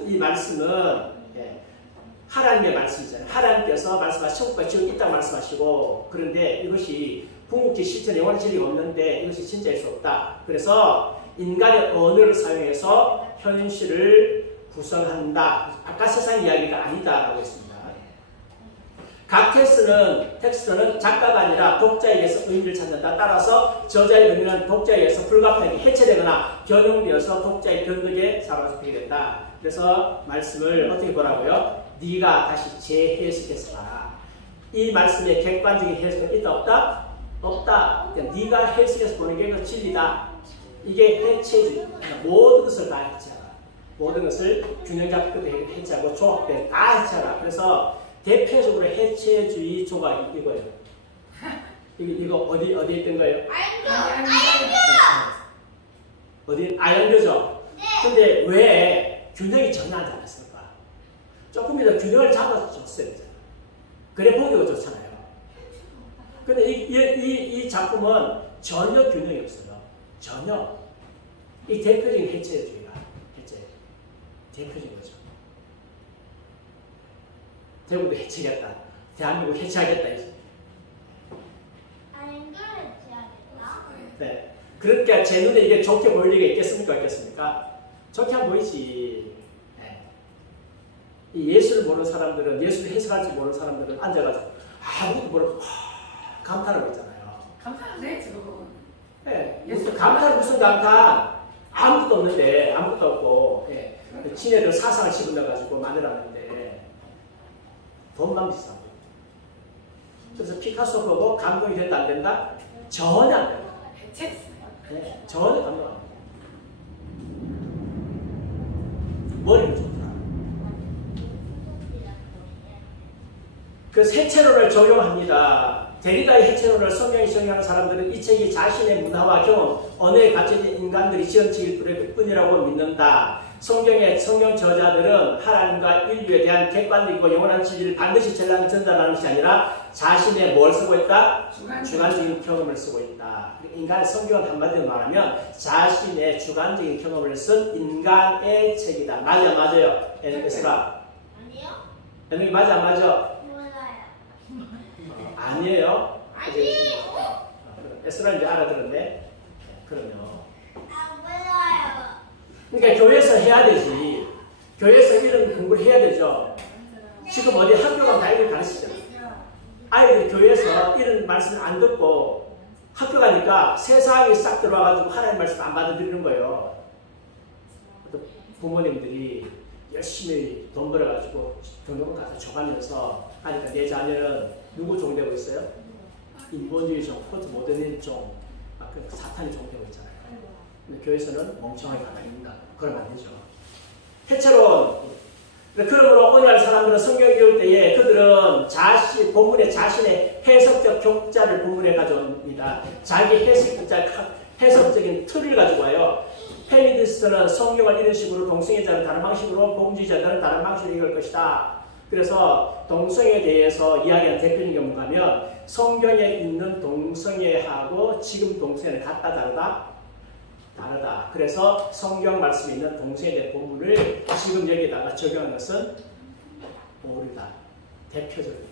이 말씀은 하나님의 말씀이잖아요. 하나님께서 말씀하신 천국과 지옥이 있다고 말씀하시고 그런데 이것이 궁극적 실체는 영원한 진리가 없는데 이것이 진짜일 수 없다. 그래서 인간의 언어를 사용해서 현실을 구성한다. 바깥 세상 이야기가 아니다라고 했습니다. 각 텍스트는 작가가 아니라 독자에 의해서 의미를 찾는다. 따라서 저자의 의미는 독자에 의해서 불가피하게 해체되거나 변형되어서 독자의 변덕에 사로잡히게 된다. 그래서 말씀을 어떻게 보라고요? 네가 다시 재해석해서 봐라. 이 말씀에 객관적인 해석은 있다 없다? 없다. 네가 해석해서 보는 게 진리다. 이게 해체주의. 모든 것을 다 해체하라. 모든 것을 균형 잡고 해체하고 조합돼 다 해체하라. 그래서 대표적으로 해체주의 조각이 이거예요. 이거 어디에 있던 거예요? 어디? 아연교죠? 네. 근데 왜 균형이 전혀 안 잡았을까? 조금이라도 균형을 잡아서 줬어야 되잖아. 그래 보기가 좋잖아요. 근데 이 작품은 전혀 균형이 없어요. 전혀. 이 대표적인 해체주의가 대표적인 거죠. 대구도 해체하겠다. 대한민국 해체하겠다. 아닌가 해체하겠다. 네. 그러니까 제 눈에 이게 좋게 보일 리가 있겠습니까? 없겠습니까? 좋게 안 보이지. 네. 이 예술을 모르는 사람들은, 예술을 해석할 줄 모르는 사람들은 앉아가지고 아무것도 모르고 감탄하고 있잖아요. 감탄하네 지금. 네. 무슨 감탄? 아무것도 없는데, 아무것도 없고, 예. 친애들 사상을 집어넣어가지고 만들어놨는데, 돈만 비싸고. 그래서 피카소 보고 감동이 된다, 안 된다? 전혀 안 된다. 해체했어요. 네, 전혀 감동 안 된다. 머리는 좋더라. 그 해체론을 적용합니다. 데리다의 해체론을 성경이 적용하는 사람들은 이 책이 자신의 문화와 경험, 언어에 갇혀진 인간들이 지어질 뿐이라고 믿는다. 성경 저자들은 하나님과 인류에 대한 객관적이고 영원한 진리를 반드시 전달하는 것이 아니라 자신의 뭘 쓰고 있다? 주관적인 경험을 쓰고 있다. 인간의 성경은 한마디로 말하면 자신의 주관적인 경험을 쓴 인간의 책이다. 맞아요. 에스라. 아니요? 에스라 맞아 안 맞아? 몰라요. 아니에요. 아니. 에스라 이제 알아들었네. 그럼요. 몰라요. 그러니까 교회에서 해야 되지. 교회에서 이런 공부를 해야 되죠. 지금 어디 학교 가면 다 이걸 가르치잖아요. 아이들이 교회에서 이런 말씀을 안 듣고 학교 가니까 세상에 싹 들어와가지고 하나님 말씀 안 받아들이는 거예요. 부모님들이 열심히 돈 벌어가지고 등록을 가서 줘가면서 하니까 내 자녀는 누구 종되고 있어요? 인본주의 종, 포스트 모더니즘 종, 사탄의 종 되고 있잖아요. 근데 교회에서는 멍청하게 가만입니다. 그러면 안 되죠. 해체론. 그러므로 오늘날 사람들은 성경 배울 때에 그들은 본문에 자신의 해석적 격자를 본문에 가져옵니다. 자기 해석적인 틀을 가지고 와요. 페미니스트는 성경을 이런 식으로, 동성애자는 다른 방식으로, 복음주의자들은 다른 방식으로 읽을 것이다. 그래서 동성애에 대해서 이야기하는 대표적인 게 뭔가 하면 성경에 있는 동성애하고 지금 동성애는 같다 다르다? 다르다. 그래서 성경 말씀에 있는 동성애에 대한 본문을 지금 여기다가 적용한 것은 오류다. 대표적입니다.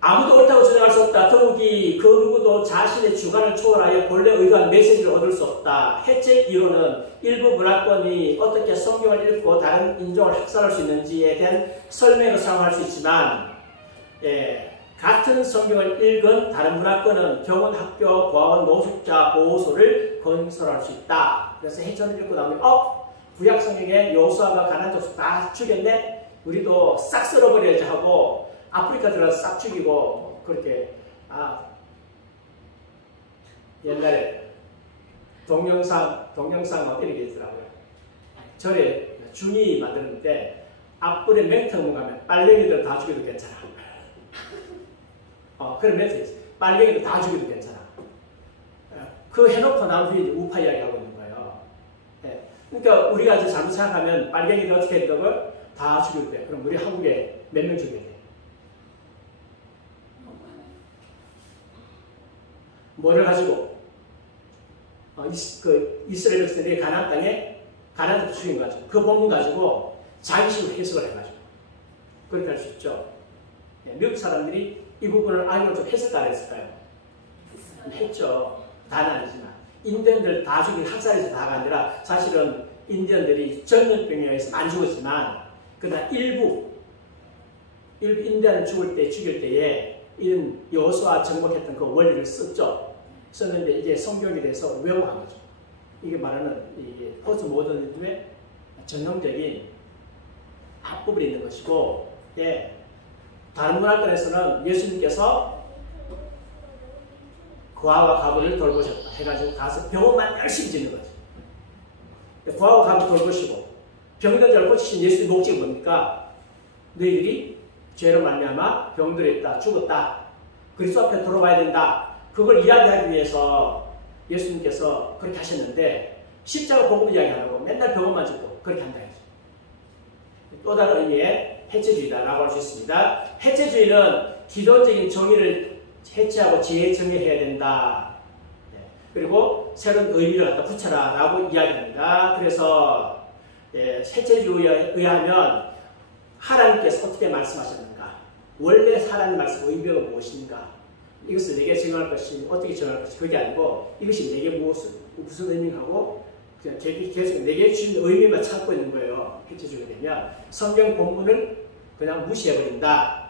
아무도 옳다고 주장할 수 없다. 더욱이 그 누구도 자신의 주관을 초월하여 본래 의도한 메시지를 얻을 수 없다. 해체 이론은 일부 문화권이 어떻게 성경을 읽고 다른 인종을 학살할 수 있는지에 대한 설명을 사용할 수 있지만, 같은 성경을 읽은 다른 문화권은 병원, 학교, 고아원, 노숙자 보호소를 건설할 수 있다. 그래서 해천을 읽고 나오면 구약 성경에 여호수아가 가나안 족속 다 죽였네. 우리도 싹 쓸어버려야지 하고 아프리카 들어가서 싹 죽이고 그렇게 옛날에 동영상 막 이렇게 있더라고요. 절에 중이 만드는데 앞불에 맹탕문 가면 빨갱이들 다 죽여도 괜찮아. 그런 멘트 있어요. 빨갱이들 다 죽여도 괜찮아. 그 해놓고 난 후에 우파 이야기 하고 있는 거예요. 그러니까 우리가 이제 잘못 생각하면 빨갱이들 어떻게 했다고? 다 죽여도 돼. 그럼 우리 한국에 몇 명 죽여야 돼? 뭐를 가지고? 이스라엘 백성들이 가나안 땅에 가나안을 죽인 거 가지고 그 본문 가지고 자기식으로 해석을 해가지고 그렇게 할 수 있죠. 미국 사람들이 이 부분을 알고 좀 해석 안 했을까요? 했죠. 다는 아니지만 인디언들 다 죽인 학살에서 다가 아니라 사실은 인디언들이 전염병에 의해서 많이 죽었지만 그러나 일부 인디언을 죽일 때에 이런 여호수아 정복했던 그 원리를 썼는데 이게 성경에 대해서 왜곡한 거죠. 이게 말하는 이게 포스트 모더니즘의 전형적인 앞부분이 있는 것이고, 다른 문화권에서는 예수님께서 고아와 가부를 돌보셨다 해가지고 가서 병원만 열심히 짓는 거죠. 고아와 가부 돌보시고 병든 자를 고치신 예수의 목적이 뭡니까? 너희들이 죄로 말미암아 병들었다, 죽었다, 그리스도 앞에 돌아와야 된다. 그걸 이야기하기 위해서 예수님께서 그렇게 하셨는데 십자가 복음을 이야기 안 하고 맨날 병원만 짓고 그렇게 한다 해서 또 다른 의미의 해체주의다라고 할 수 있습니다. 해체주의는 기존적인 정의를 해체하고 재정의해야 된다. 그리고 새로운 의미를 갖다 붙여라라고 이야기합니다. 그래서 해체주의에 의하면 하나님께서 어떻게 말씀하셨는가? 원래 하나님 말씀 의미가 무엇인가? 이것을 내게 정할 것이 어떻게 정할 것이 그게 아니고 이것이 내게 무슨 의미하고 그냥 계속 내게 주신 의미만 찾고 있는 거예요. 해체주의가 되면 성경 본문을 그냥 무시해버린다.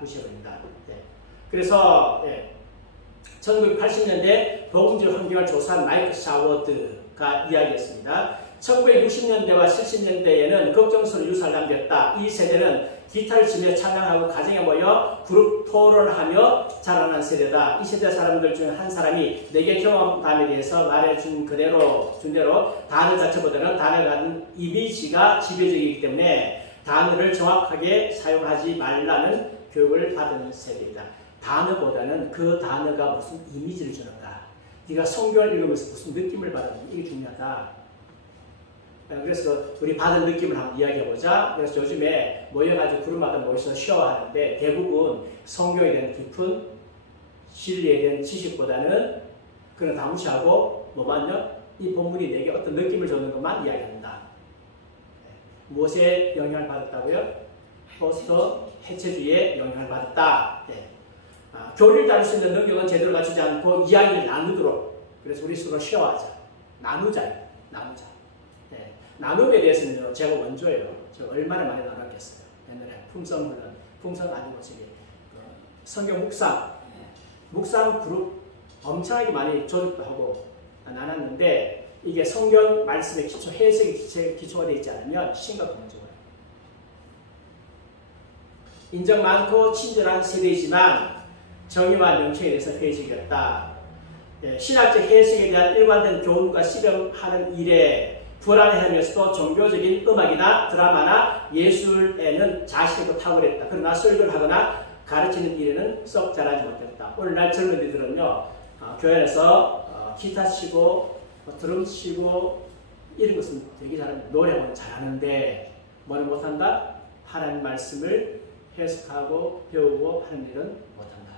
그래서 1980년대 복음주의 환경을 조사한 마이크 샤워드가 이야기했습니다. 1960년대와 70년대에는 걱정스러운 유산을 남겼다. 이 세대는 기타를 치며 찬양하고 가정에 모여 그룹 토론하며 자라난 세대다. 이 세대 사람들 중 한 사람이 내게 경험담에 대해서 말해준 대로 단어 자체보다는 단어가 가진 이미지가 지배적이기 때문에 단어를 정확하게 사용하지 말라는 교육을 받은 세대이다. 단어보다는 그 단어가 무슨 이미지를 주는가. 네가 성경을 읽으면서 무슨 느낌을 받았는지 이게 중요하다. 그래서 우리 받은 느낌을 한번 이야기해보자. 그래서 요즘에 모여가지고 그룹마다 모여서 쉐어하는데 대부분 성경에 대한 깊은 진리에 대한 지식보다는 그런 다 무시하고 뭐만요? 이 본문이 내게 어떤 느낌을 주는 것만 이야기한다. 무엇에 영향을 받았다고요? 포스터 해체주의에 영향을 받았다. 교리를 다룰 수 있는 능력은 제대로 갖추지 않고 이야기를 나누도록. 그래서 우리 서로 쉐어하자. 나누자. 나눔에 대해서는 제가 원조예요. 제가 얼마나 많이 나눴겠어요. 옛날에 풍성 아니고 저기 성경 묵상 그룹 엄청나게 많이 조직도 하고 나눴는데 이게 성경 말씀의 기초, 해석의 기초가 되어 있지 않으면 심각한 문제예요. 인정 많고 친절한 세대이지만 정의와 명칭에 대해서 회의적이었다. 신학적 해석에 대한 일관된 교훈과 실험하는 일에 불안해하면서도 종교적인 음악이나 드라마나 예술에는 자신도 탁월했다. 그러나 설교를 하거나 가르치는 일에는 썩 잘하지 못했다. 오늘날 젊은이들은요, 교회 안에서 기타 치고 드럼 치고 이런 것은 되게 잘합니다. 노래는 잘하는데 뭐를 못한다? 하나님 말씀을 해석하고 배우고 하는 일은 못한다.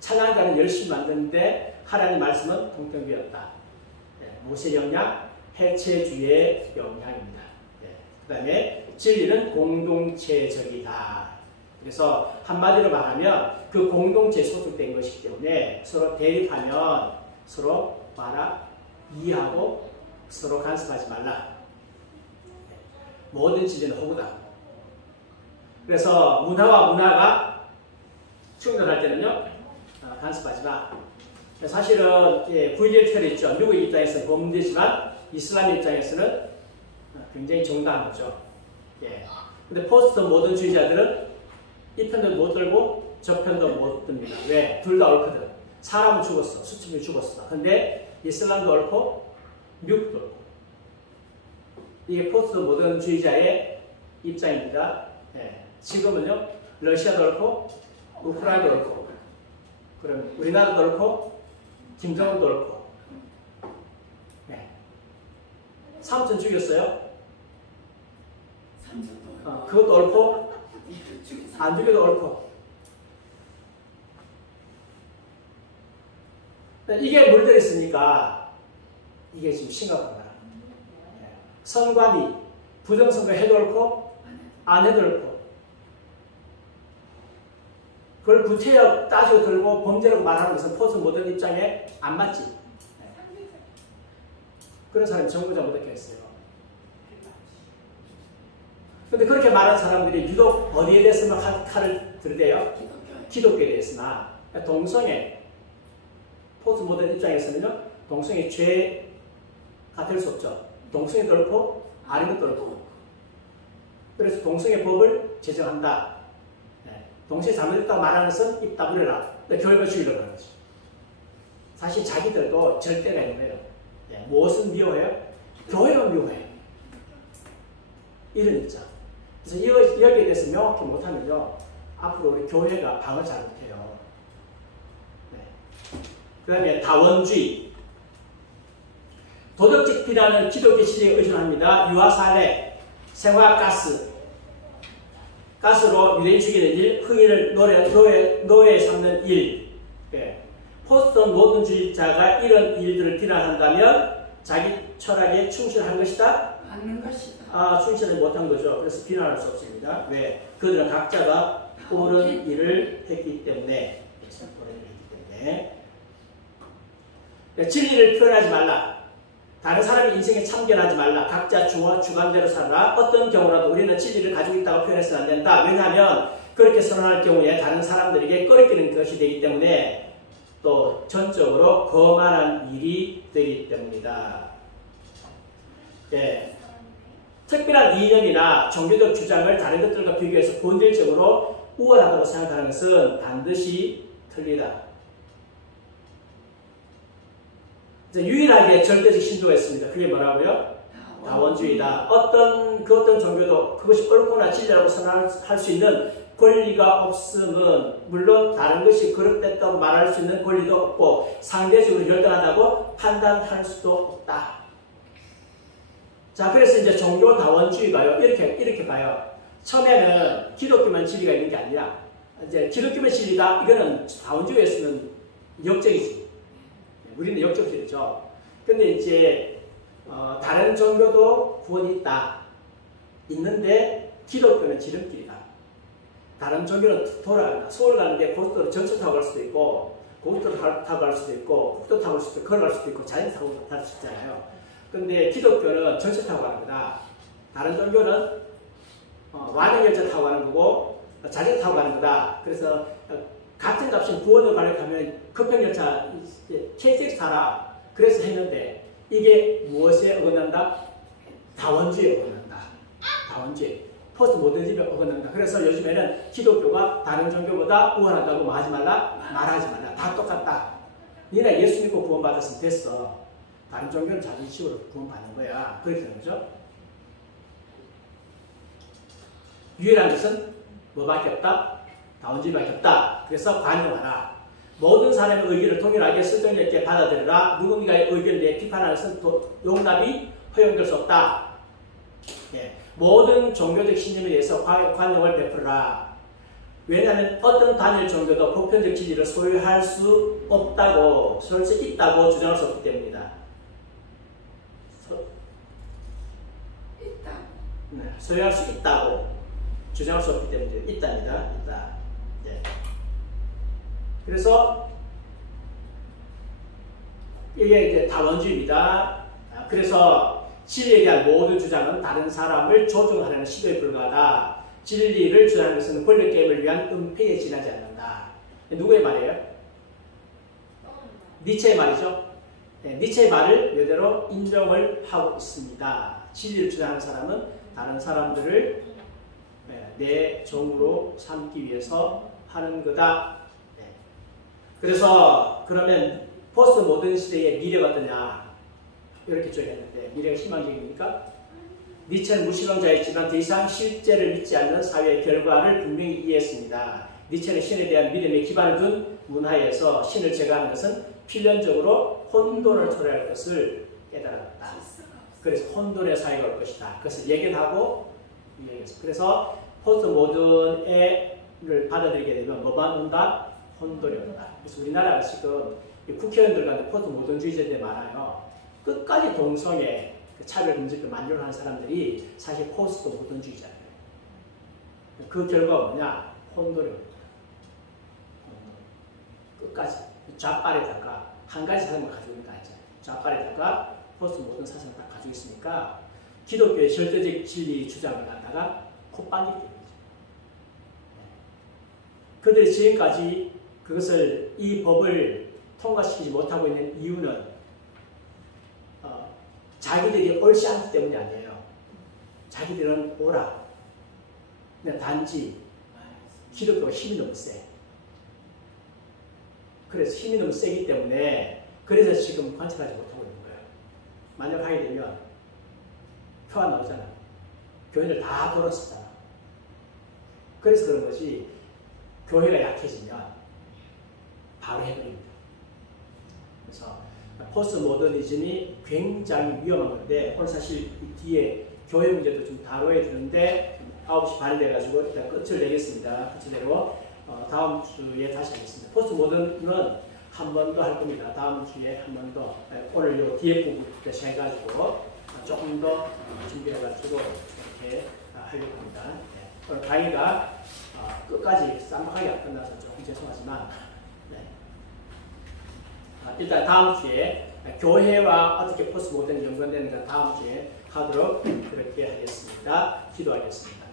찬양가는 열심히 만드는데 하나님 말씀은 통통비었다. 무엇의 영향? 해체주의의 영향입니다. 그 다음에 진리는 공동체적이다. 그래서 한마디로 말하면 그 공동체에 소속된 것이기 때문에 서로 대립하면 서로 이해하고 서로 간섭하지 말라. 모든 진리는 호구다. 그래서 문화와 문화가 충돌할 때는요, 간섭하지 마. 사실은 VJ 테러 있죠. 미국 입장에서는 범죄지만 이슬람 입장에서는 굉장히 정당한 거죠. 근데 포스트 모던주의자들은 이 편도 못 들고 저 편도 못 듭니다. 왜? 둘 다 옳거든. 사람은 죽었어. 수천 명이 죽었어. 근데 이슬람도 옳고 미국도 옳고. 이게 포스트 모던주의자의 입장입니다. 지금은요, 러시아도 옳고 우크라이나도 옳고, 그럼 우리나라도 옳고 김정은도 옳고. 삼촌 죽였어요? 그것도 옳고 안 죽여도 옳고. 이게 물들어 있으니까 이게 지금 심각한 거야. 선관위 부정선거 해도 옳고 안 해도 옳고, 그걸 구태여 따지고 들고 범죄라고 말하는 것은 포스트 모던 입장에 안 맞지. 그런 사람이 정부자 못했겠어요. 근데 그렇게 말하는 사람들이 유독 어디에 대해서만 칼을 들대요? 기독교에 대해서나. 동성애, 포스트 모던 입장에서는요, 동성애 죄가 될 수 없죠. 동성애도 옳고 아니것도 옳고. 그래서 동성애 법을 제정한다. 동성애 잘못했다고 말하는 것은 입 다물어라. 결과주의로 하는 거죠. 사실 자기들도 절대가 있는 거예요. 무엇은 미워해요? 교회는 미워해요. 이런 입장. 그래서 여기에 대해서 명확히 못하면요, 앞으로 우리 교회가 방을 잘 못해요. 그 다음에 다원주의. 도덕적 비난은 기독교 시대에 의존합니다. 유아 살해, 생화가스, 가스로 유대인 죽이는 일, 흑인을 노예 삼는 일. 포스트 모던주의자가 이런 일들을 비난한다면 자기 철학에 충실한 것이다? 맞는 것이다. 충실하지 못한 거죠. 그래서 비난할 수 없습니다. 왜? 그들은 각자가 옳은 일을 했기 때문에. 진리를 표현하지 말라. 다른 사람의 인생에 참견하지 말라. 각자 주관대로 살아라. 어떤 경우라도 우리는 진리를 가지고 있다고 표현해서는 안 된다. 왜냐하면 그렇게 선언할 경우에 다른 사람들에게 꺼리끼는 것이 되기 때문에, 또 전적으로 거만한 일이 되기 때문이다. 특별한 이념이나 종교적 주장을 다른 것들과 비교해서 본질적으로 우월하다고 생각하는 것은 반드시 틀리다. 유일하게 절대적 신조가 있습니다. 그게 뭐라고요? 다원주의다. 어떤 종교도 그것이 옳거나 진리라고 선언할 수 있는 권리가 없으면, 물론 다른 것이 그릇됐다고 말할 수 있는 권리도 없고 상대적으로 열등하다고 판단할 수도 없다. 자, 그래서 이제 종교 다원주의가요, 이렇게 봐요. 처음에는 기독교만 진리가 있는 게 아니라, 이제 기독교만 진리다, 이거는 다원주의에서는 역적이지. 우리는 역적주의죠. 근데 이제 다른 종교도 구원이 있다. 있는데 기독교는 지름길이다. 다른 종교는 돌아간다. 서울 가는데 고속도로 전철 타고 갈 수도 있고, 고속도로 타고 갈 수도 있고, 국도 타고 갈 수도 있고, 걸어갈 수도 있고, 자전거 타고 갈 수 있잖아요. 근데 기독교는 전철 타고 가는 거다. 다른 종교는 완행열차 타고 가는 거고, 자전거 타고 가는 거다. 그래서 같은 값인 구원을 가려면 급행열차 KTX 타라. 그래서 했는데, 이게 무엇에 어긋난다? 다원주의에 어긋난다. 다원주의. 포스트 모던주의에 어긋난다. 그래서 요즘에는 기독교가 다른 종교보다 우월하다고 하지 말라, 말하지 말라. 다 똑같다. 니네 예수 믿고 구원받았으면 됐어. 다른 종교는 자기 식으로 구원받는 거야. 그렇게 되는 거죠. 유일한 것은 뭐밖에 없다? 다원주의밖에 없다. 그래서 관용하라. 모든 사람의 의견을 동일하게 설득력 있게 받아들여라. 누군가의 의견에 대해 비판하는 것은 용납이 허용될 수 없다. 모든 종교적 신념에 대해서 관용을 베풀어라. 왜냐하면 어떤 단일 종교도 보편적 진리를 소유할 수 없다고, 소유할 수 있다고 주장할 수 없기 때문이다. 소유할 수 있다고 주장할 수 없기 때문에 있답니다. 있다. 그래서 이게 이제 다원주의입니다. 그래서 진리에 대한 모든 주장은 다른 사람을 조종하려는 시도에 불과하다. 진리를 주장하는 것은 권력 게임을 위한 은폐에 지나지 않는다. 누구의 말이에요? 니체의 말이죠. 네, 니체의 말을 이대로 인정을 하고 있습니다. 진리를 주장하는 사람은 다른 사람들을 내 종으로 삼기 위해서 하는 거다. 네. 그래서 그러면 포스트 모던 시대의 미래가 어떠냐 이렇게 쪼개는데 미래가 희망적입니까? 니체는 무신론자였지만 더 이상 실제를 믿지 않는 사회의 결과를 분명히 이해했습니다. 니체는 신에 대한 믿음에 기반을 둔 문화에서 신을 제거하는 것은 필연적으로 혼돈을 초래할 것을 깨달았다. 그래서 혼돈의 사회가 올 것이다. 그것을 예견하고 이야기했어. 그래서 포스트 모던을 받아들이게 되면 뭐만 온다? 혼돈이 온다. 그래서 우리나라가 지금 국회의원들 가운데 포스트 모던주의자들이 많아요. 끝까지 동성애 차별 금지를 만족하는 사람들이 사실 포스트 모던주의자예요. 그 결과가 뭐냐? 혼돈이 옵니다. 끝까지 좌빨에다가 한 가지 사상을 가지고 있는 거 아니죠. 좌빨에다가 포스트 모던 사상을 딱 가지고 있으니까 기독교의 절대적 진리 주장을 갖다가 콧방귀 때문이죠. 그들이 지금까지 그것을 이 법을 통과시키지 못하고 있는 이유는 자기들이 옳지 않기 때문이 아니에요. 자기들은 옳아. 근데 단지 기독교가 힘이 너무 세. 그래서 힘이 너무 세기 때문에 그래서 지금 관찰하지 못하고 있는 거예요. 만약 하게 되면 표가 나오잖아. 교회를 다 돌았었잖아. 그래서 그런 거지. 교회가 약해지면 바로 해버립니다. 그래서 포스트 모더니즘이 굉장히 위험한 건데 오늘 사실 뒤에 교회 문제도 좀 다뤄야 되는데 9시 반이 돼가지고 일단 끝을 내겠습니다. 끝을 내고 다음 주에 다시 하겠습니다. 포스트 모던은 한 번 더 할 겁니다. 다음 주에 한 번 더. 오늘 요 뒤에 부분부터 해가지고 조금 더 준비해가지고 이렇게 하려고 합니다. 네. 오늘 강의가 끝까지 쌈박하게 안 끝나서 조금 죄송하지만 네. 일단 다음 주에 교회와 어떻게 포스트 모던이 연관되는가 다음 주에 하도록 그렇게 하겠습니다. 기도하겠습니다.